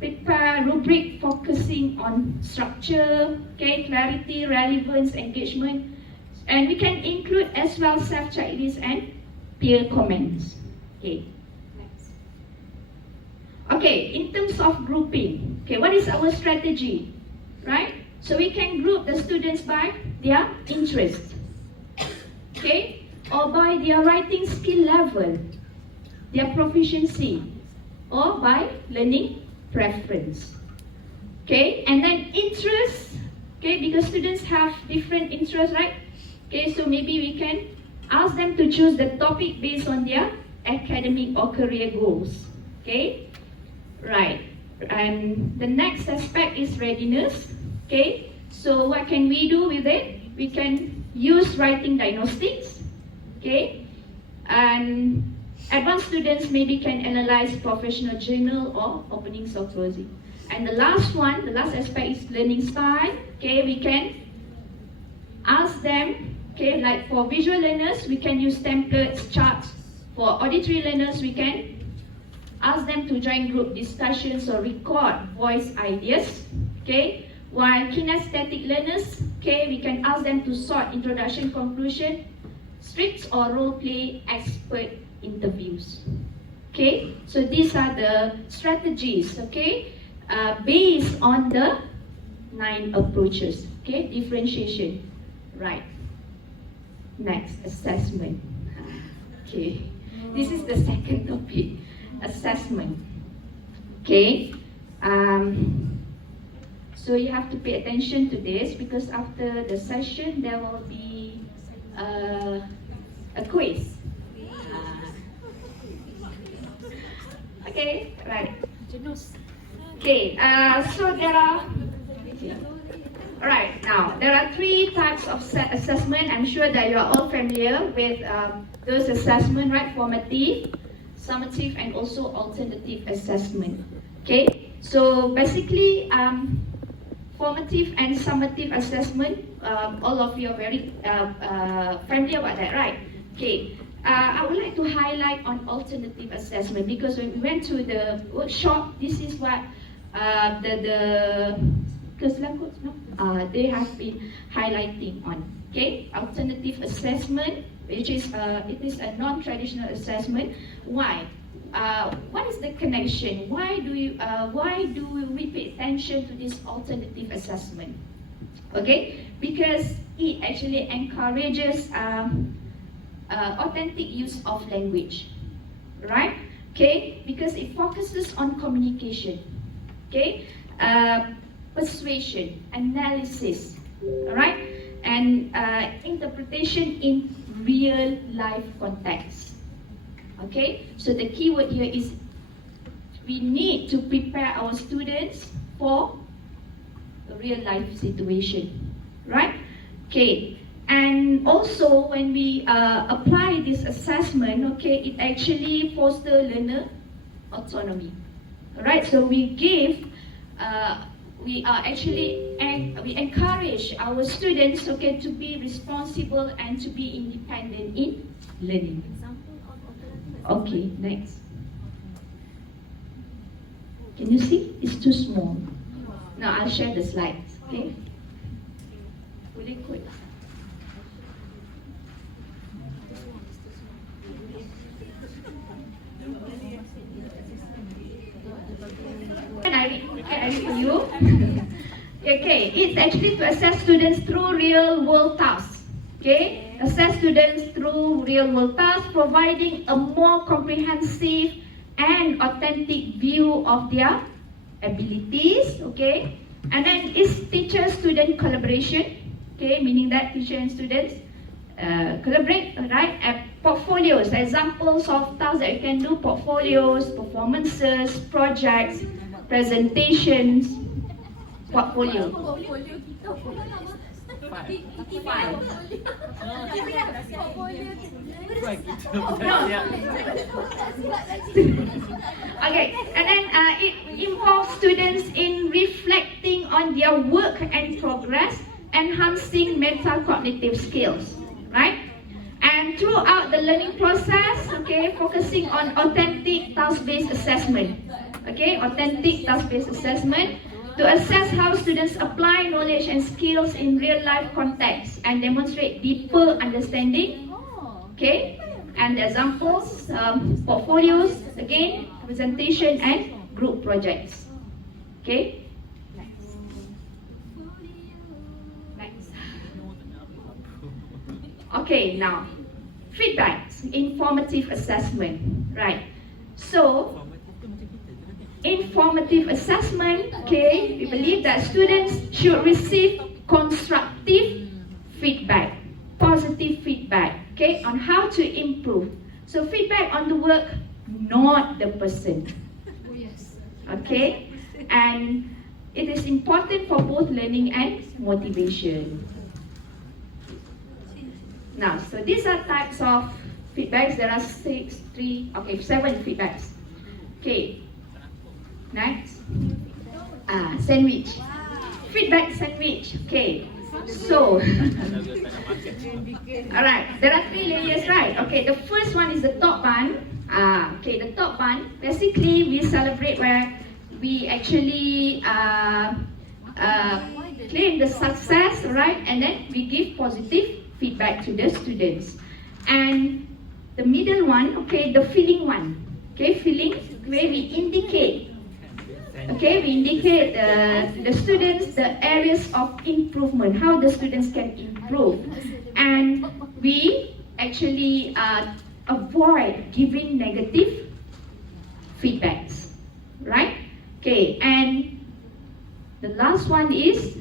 prepare a rubric focusing on structure, okay, clarity, relevance, engagement, and we can include as well self-checklist and peer comments. Okay. Next. Okay, in terms of grouping, okay, what is our strategy, right? So we can group the students by their interest, okay, or by their writing skill level, their proficiency, or by learning preference, okay, and then interest, okay, because students have different interests, right? Okay, so maybe we can ask them to choose the topic based on their academic or career goals, okay, right? And the next aspect is readiness, okay, so what can we do with it? We can use writing diagnostics, okay, and advanced students maybe can analyze professional journal or openings or closing. And the last one, the last aspect is learning style. Okay, we can ask them, okay, like for visual learners, we can use templates, charts. For auditory learners, we can ask them to join group discussions or record voice ideas. Okay, while kinesthetic learners, okay, we can ask them to sort introduction, conclusion, scripts or role play expert interviews. Okay, so these are the strategies, okay, based on the 9 approaches. Okay, differentiation, right. Next, assessment. Okay, this is the second topic, assessment. Okay, so you have to pay attention to this because after the session there will be a quiz. Okay, right. Okay, so there are, alright, now there are 3 types of assessment. I'm sure that you are all familiar with those assessment, right? Formative, summative, and also alternative assessment. Okay, so basically, formative and summative assessment, all of you are very familiar about that, right? Okay. I would like to highlight on alternative assessment because when we went to the workshop, this is what they have been highlighting on. Okay, alternative assessment, which is it is a non-traditional assessment. Why? What is the connection? Why do we pay attention to this alternative assessment? Okay, because it actually encourages authentic use of language, right? Okay, because it focuses on communication, okay, persuasion, analysis, right, and interpretation in real life context. Okay, so the key word here is we need to prepare our students for a real life situation, right? Okay. And also, when we apply this assessment, okay, it actually fosters learner autonomy. All right, so we give we are actually, and we encourage our students, okay, to be responsible and to be independent in learning. Okay, next. Can you see? It's too small. Now I'll share the slides, okay? Really quick. Can I read for you? Okay, it's actually to assess students through real world tasks. Okay, assess students through real world tasks, providing a more comprehensive and authentic view of their abilities. Okay, and then it's teacher-student collaboration. Okay, meaning that teacher and students collaborate, right? And portfolios, examples of tasks that you can do: portfolios, performances, projects, presentations, portfolio. Okay, and then it involves students in reflecting on their work and progress, enhancing metacognitive skills, right? And throughout the learning process, okay, focusing on authentic task-based assessment. Okay, authentic task-based assessment to assess how students apply knowledge and skills in real-life context and demonstrate deeper understanding. Okay, and examples, portfolios, again, presentation and group projects. Okay. Next. Okay, now feedbacks, informative assessment, right? So informative assessment, okay, we believe that students should receive constructive feedback, positive feedback, okay, on how to improve. So feedback on the work, not the person. Okay, and it is important for both learning and motivation. Now, so these are types of feedbacks. There are 7 feedbacks. Okay. Next, sandwich. Feedback sandwich. Okay, so, alright, there are 3 layers, right? Okay, the first one is the top one. Okay, the top one, basically we celebrate where we actually claim the success, right? And then we give positive feedback to the students. And the middle one, okay, the feeling one. Okay, feeling, where we indicate. Okay, we indicate the students the areas of improvement, how the students can improve, and we actually avoid giving negative feedbacks, right? Okay, and the last one is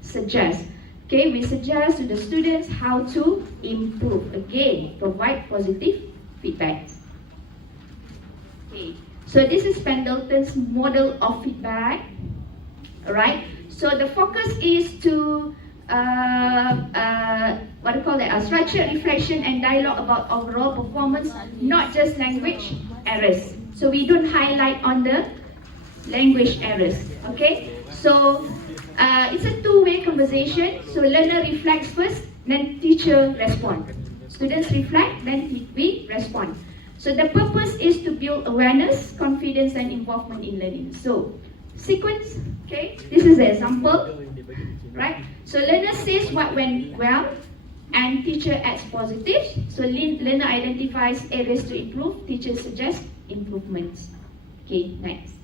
suggest. Okay, we suggest to the students how to improve. Again, provide positive feedbacks. Okay. So this is Pendleton's model of feedback, alright? So the focus is to, structured reflection and dialogue about overall performance, not just language errors. So we don't highlight on the language errors, okay? So it's a two-way conversation. So learner reflects first, then teacher responds. Students reflect, then we respond. So the purpose is to build awareness, confidence, and involvement in learning. So sequence, okay, this is the example, right? So learner says what went well, and teacher adds positives. So learner identifies areas to improve, teacher suggests improvements. Okay, next.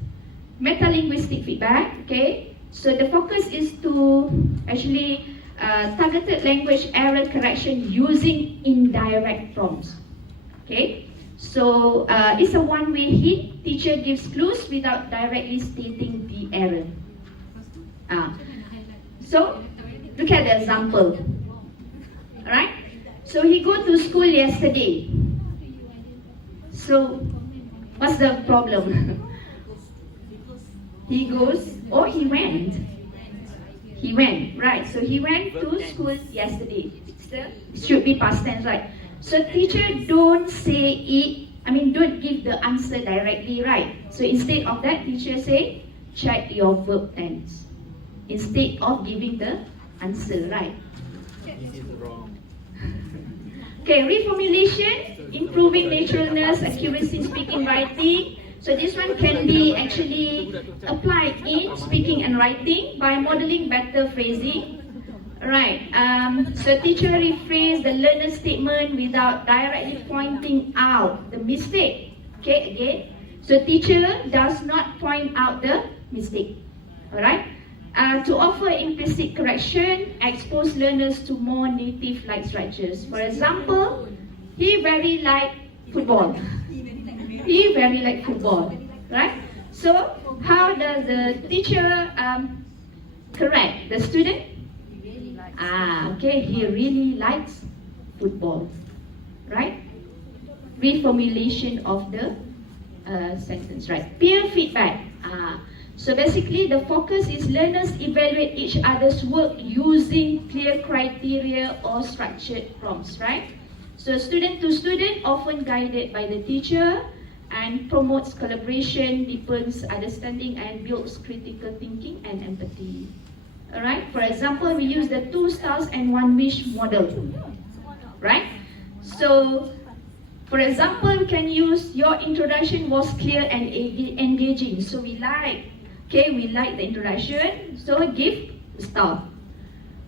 Metalinguistic feedback, okay. So the focus is to actually targeted language error correction using indirect prompts, okay. So it's a one-way hit. Teacher gives clues without directly stating the error. So look at the example. Alright? So he go to school yesterday. So what's the problem? He goes, or he went. He went, right? So he went to school yesterday. Should be past tense, right? So teacher don't say it, don't give the answer directly, right? So instead of that, teacher say, check your verb tense. instead of giving the answer, right? This is wrong. Okay, reformulation, improving naturalness, accuracy, speaking, writing. So this one can be actually applied in speaking and writing by modeling better phrasing. Right. So teacher rephrase the learner's statement without directly pointing out the mistake. Okay, again. So teacher does not point out the mistake. Alright. To offer implicit correction, expose learners to more native-like structures. For example, he very like football. He very like football, right? So how does the teacher correct the student? Okay, he really likes football, right? Reformulation of the sentence, right? Peer feedback. So basically the focus is learners evaluate each other's work using clear criteria or structured prompts, right? So student to student, often guided by the teacher, and promotes collaboration, deepens understanding, and builds critical thinking and empathy. Alright, for example, we use the 2 stars and 1 wish model, right? So, for example, we can use your introduction was clear and engaging. So we like the introduction, so give a star.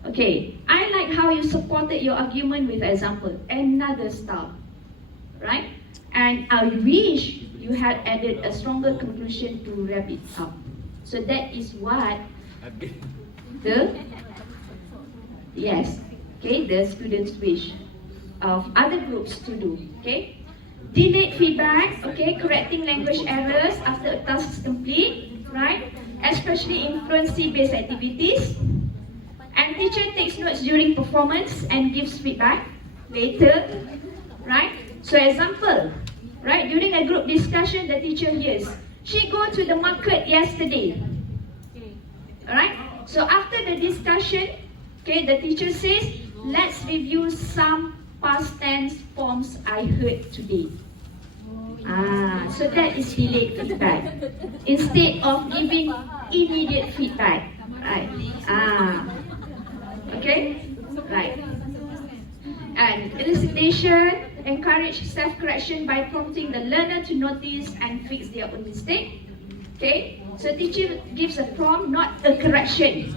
Okay, I like how you supported your argument with example, another star, right? And I wish you had added a stronger conclusion to wrap it up. So that is what the students wish of other groups to do. Okay, delayed feedback. Okay, correcting language errors after a task is complete, right? Especially in fluency-based activities. And teacher takes notes during performance and gives feedback later, right? So example, right, during a group discussion, the teacher hears, she go to the market yesterday. Alright, so after the discussion, okay, the teacher says, let's review some past tense forms I heard today. So that is delayed feedback. Instead of giving immediate feedback, right? Okay, right. And elicitation, encourage self-correction by prompting the learner to notice and fix their own mistake. Okay, so teacher gives a prompt, not a correction.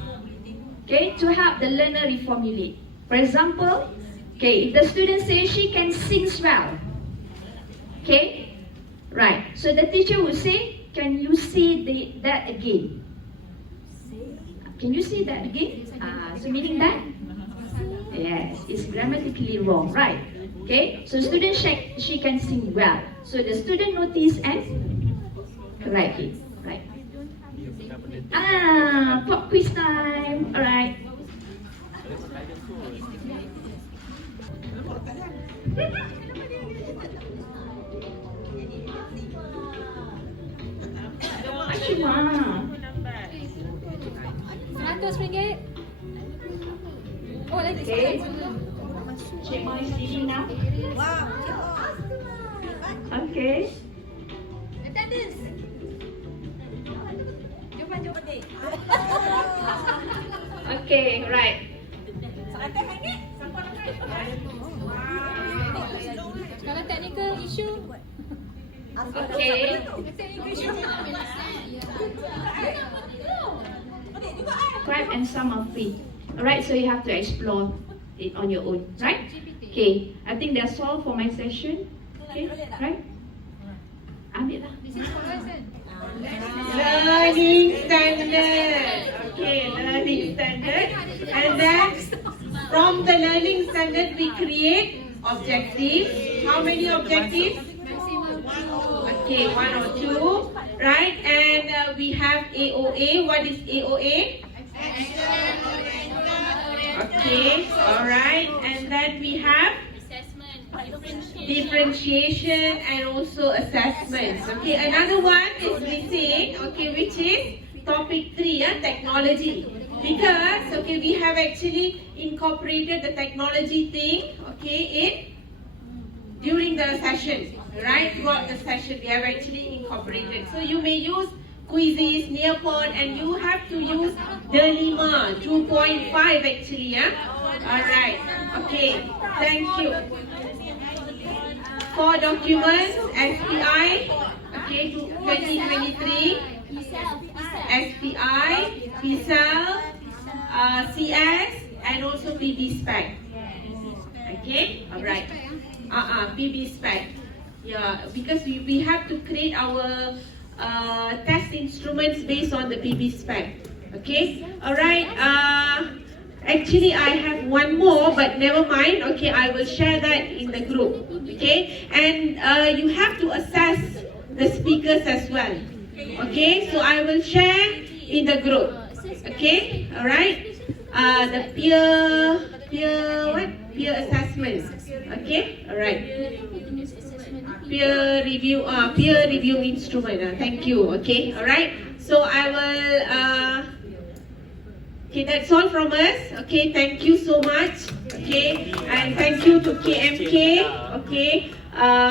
Okay, to help the learner reformulate. For example, okay, if the student says she can sing well, okay, right. So the teacher would say, can you say that again? Can you say that again? So meaning that? Yes, it's grammatically wrong, right? Okay, so student check she can sing well. So the student notice and correct it, right? Pop quiz time, alright. RM100. Oh, lagi okay. Check my CV now. Wow. Okay. Attendance. Jumpa. Okay, right. Kalau technical issue. Okay. Crab and some are free. Alright, so you have to explore it on your own, right? Okay, I think that's all for my session. Okay, right? Ambil lah. Learning standard. Okay, learning standard. And then from the learning standard we create objectives. How many objectives? Okay, 1 or 2. Right? And we have AOA. What is AOA? Okay, alright. And then we have differentiation and also assessments. Okay, another one is missing, okay, which is topic 3, technology. Because, okay, we have actually incorporated the technology thing, okay, during the session, right? Throughout the session, we have actually incorporated. So you may use quizzes, nearpod, and you have to use the 2.5 actually, yeah? Alright, okay, thank you. 4 documents, SPI, okay, 2023, SPI, PSAL, CS, and also PB spec. Okay, alright. PB spec. Yeah, because we have to create our test instruments based on the PB spec. Okay, alright. Actually, I have one more, but never mind. Okay, I will share that in the group. Okay, and you have to assess the speakers as well. Okay, so I will share in the group. Okay, alright. The peer assessment. Okay, alright. Peer review instrument. Thank you. Okay, alright. So I will. Okay, that's all from us. Okay, thank you so much. Okay, and thank you to KMK. Okay,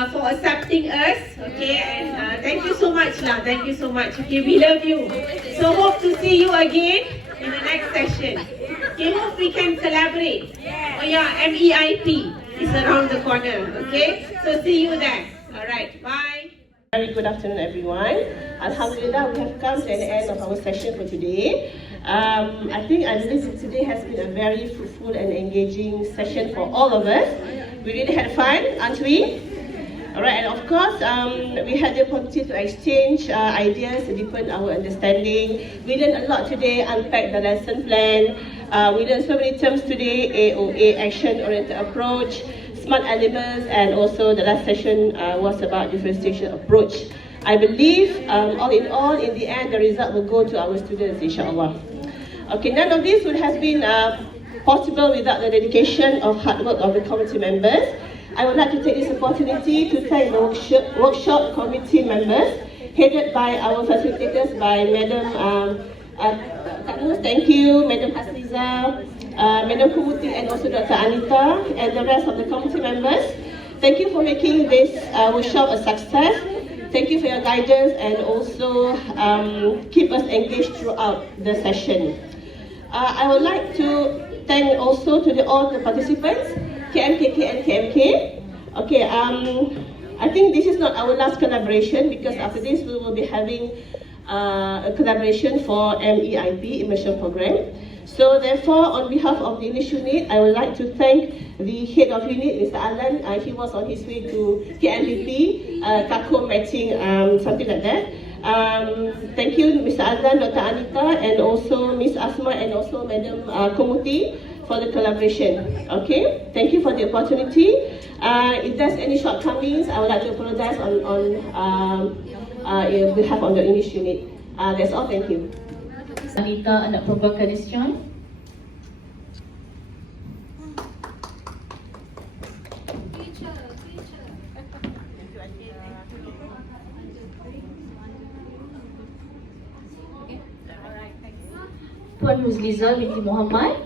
for accepting us. Okay, and thank you so much, lah. Thank you so much. Okay, we love you. So hope to see you again in the next session. Okay, hope we can collaborate. Oh yeah, MEIP is around the corner. Okay, so see you there. All right, bye. Very good afternoon, everyone. Alhamdulillah, we have come to the end of our session for today. I believe today has been a very fruitful and engaging session for all of us. We really had fun, aren't we? Alright, and of course, we had the opportunity to exchange ideas, to deepen our understanding. We learned a lot today, unpacked the lesson plan. We learned so many terms today, AOA, action-oriented approach, smart elements, and also the last session was about differentiation approach. I believe, all in all, in the end, the result will go to our students, inshallah. Okay, none of this would have been possible without the dedication of hard work of the committee members. I would like to take this opportunity to thank the workshop committee members, headed by our facilitators, by Madam Katmus, thank you, Madam Hasliza, Madam Kumuti, and also Dr. Anita, and the rest of the committee members. Thank you for making this workshop a success. Thank you for your guidance and also keep us engaged throughout the session. I would like to thank also to all the participants, KMKK and KMK. Okay, I think this is not our last collaboration because after this we will be having a collaboration for MEIP, Immersion Program. So therefore, on behalf of the English unit, I would like to thank the head of unit, Mr. Alan. He was on his way to KMPP, Taco matching, something like that. Thank you, Mr. Alan, Dr. Anita, and also Ms. Asma, and also Madam Kumuti for the collaboration. Okay, thank you for the opportunity. If there's any shortcomings, I would like to apologize on behalf of the English unit. That's all. Thank you. Anita, nak program question? Puan Huzliza binti Muhammad.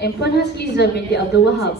And Puan Hasliza binti Abdul Wahab.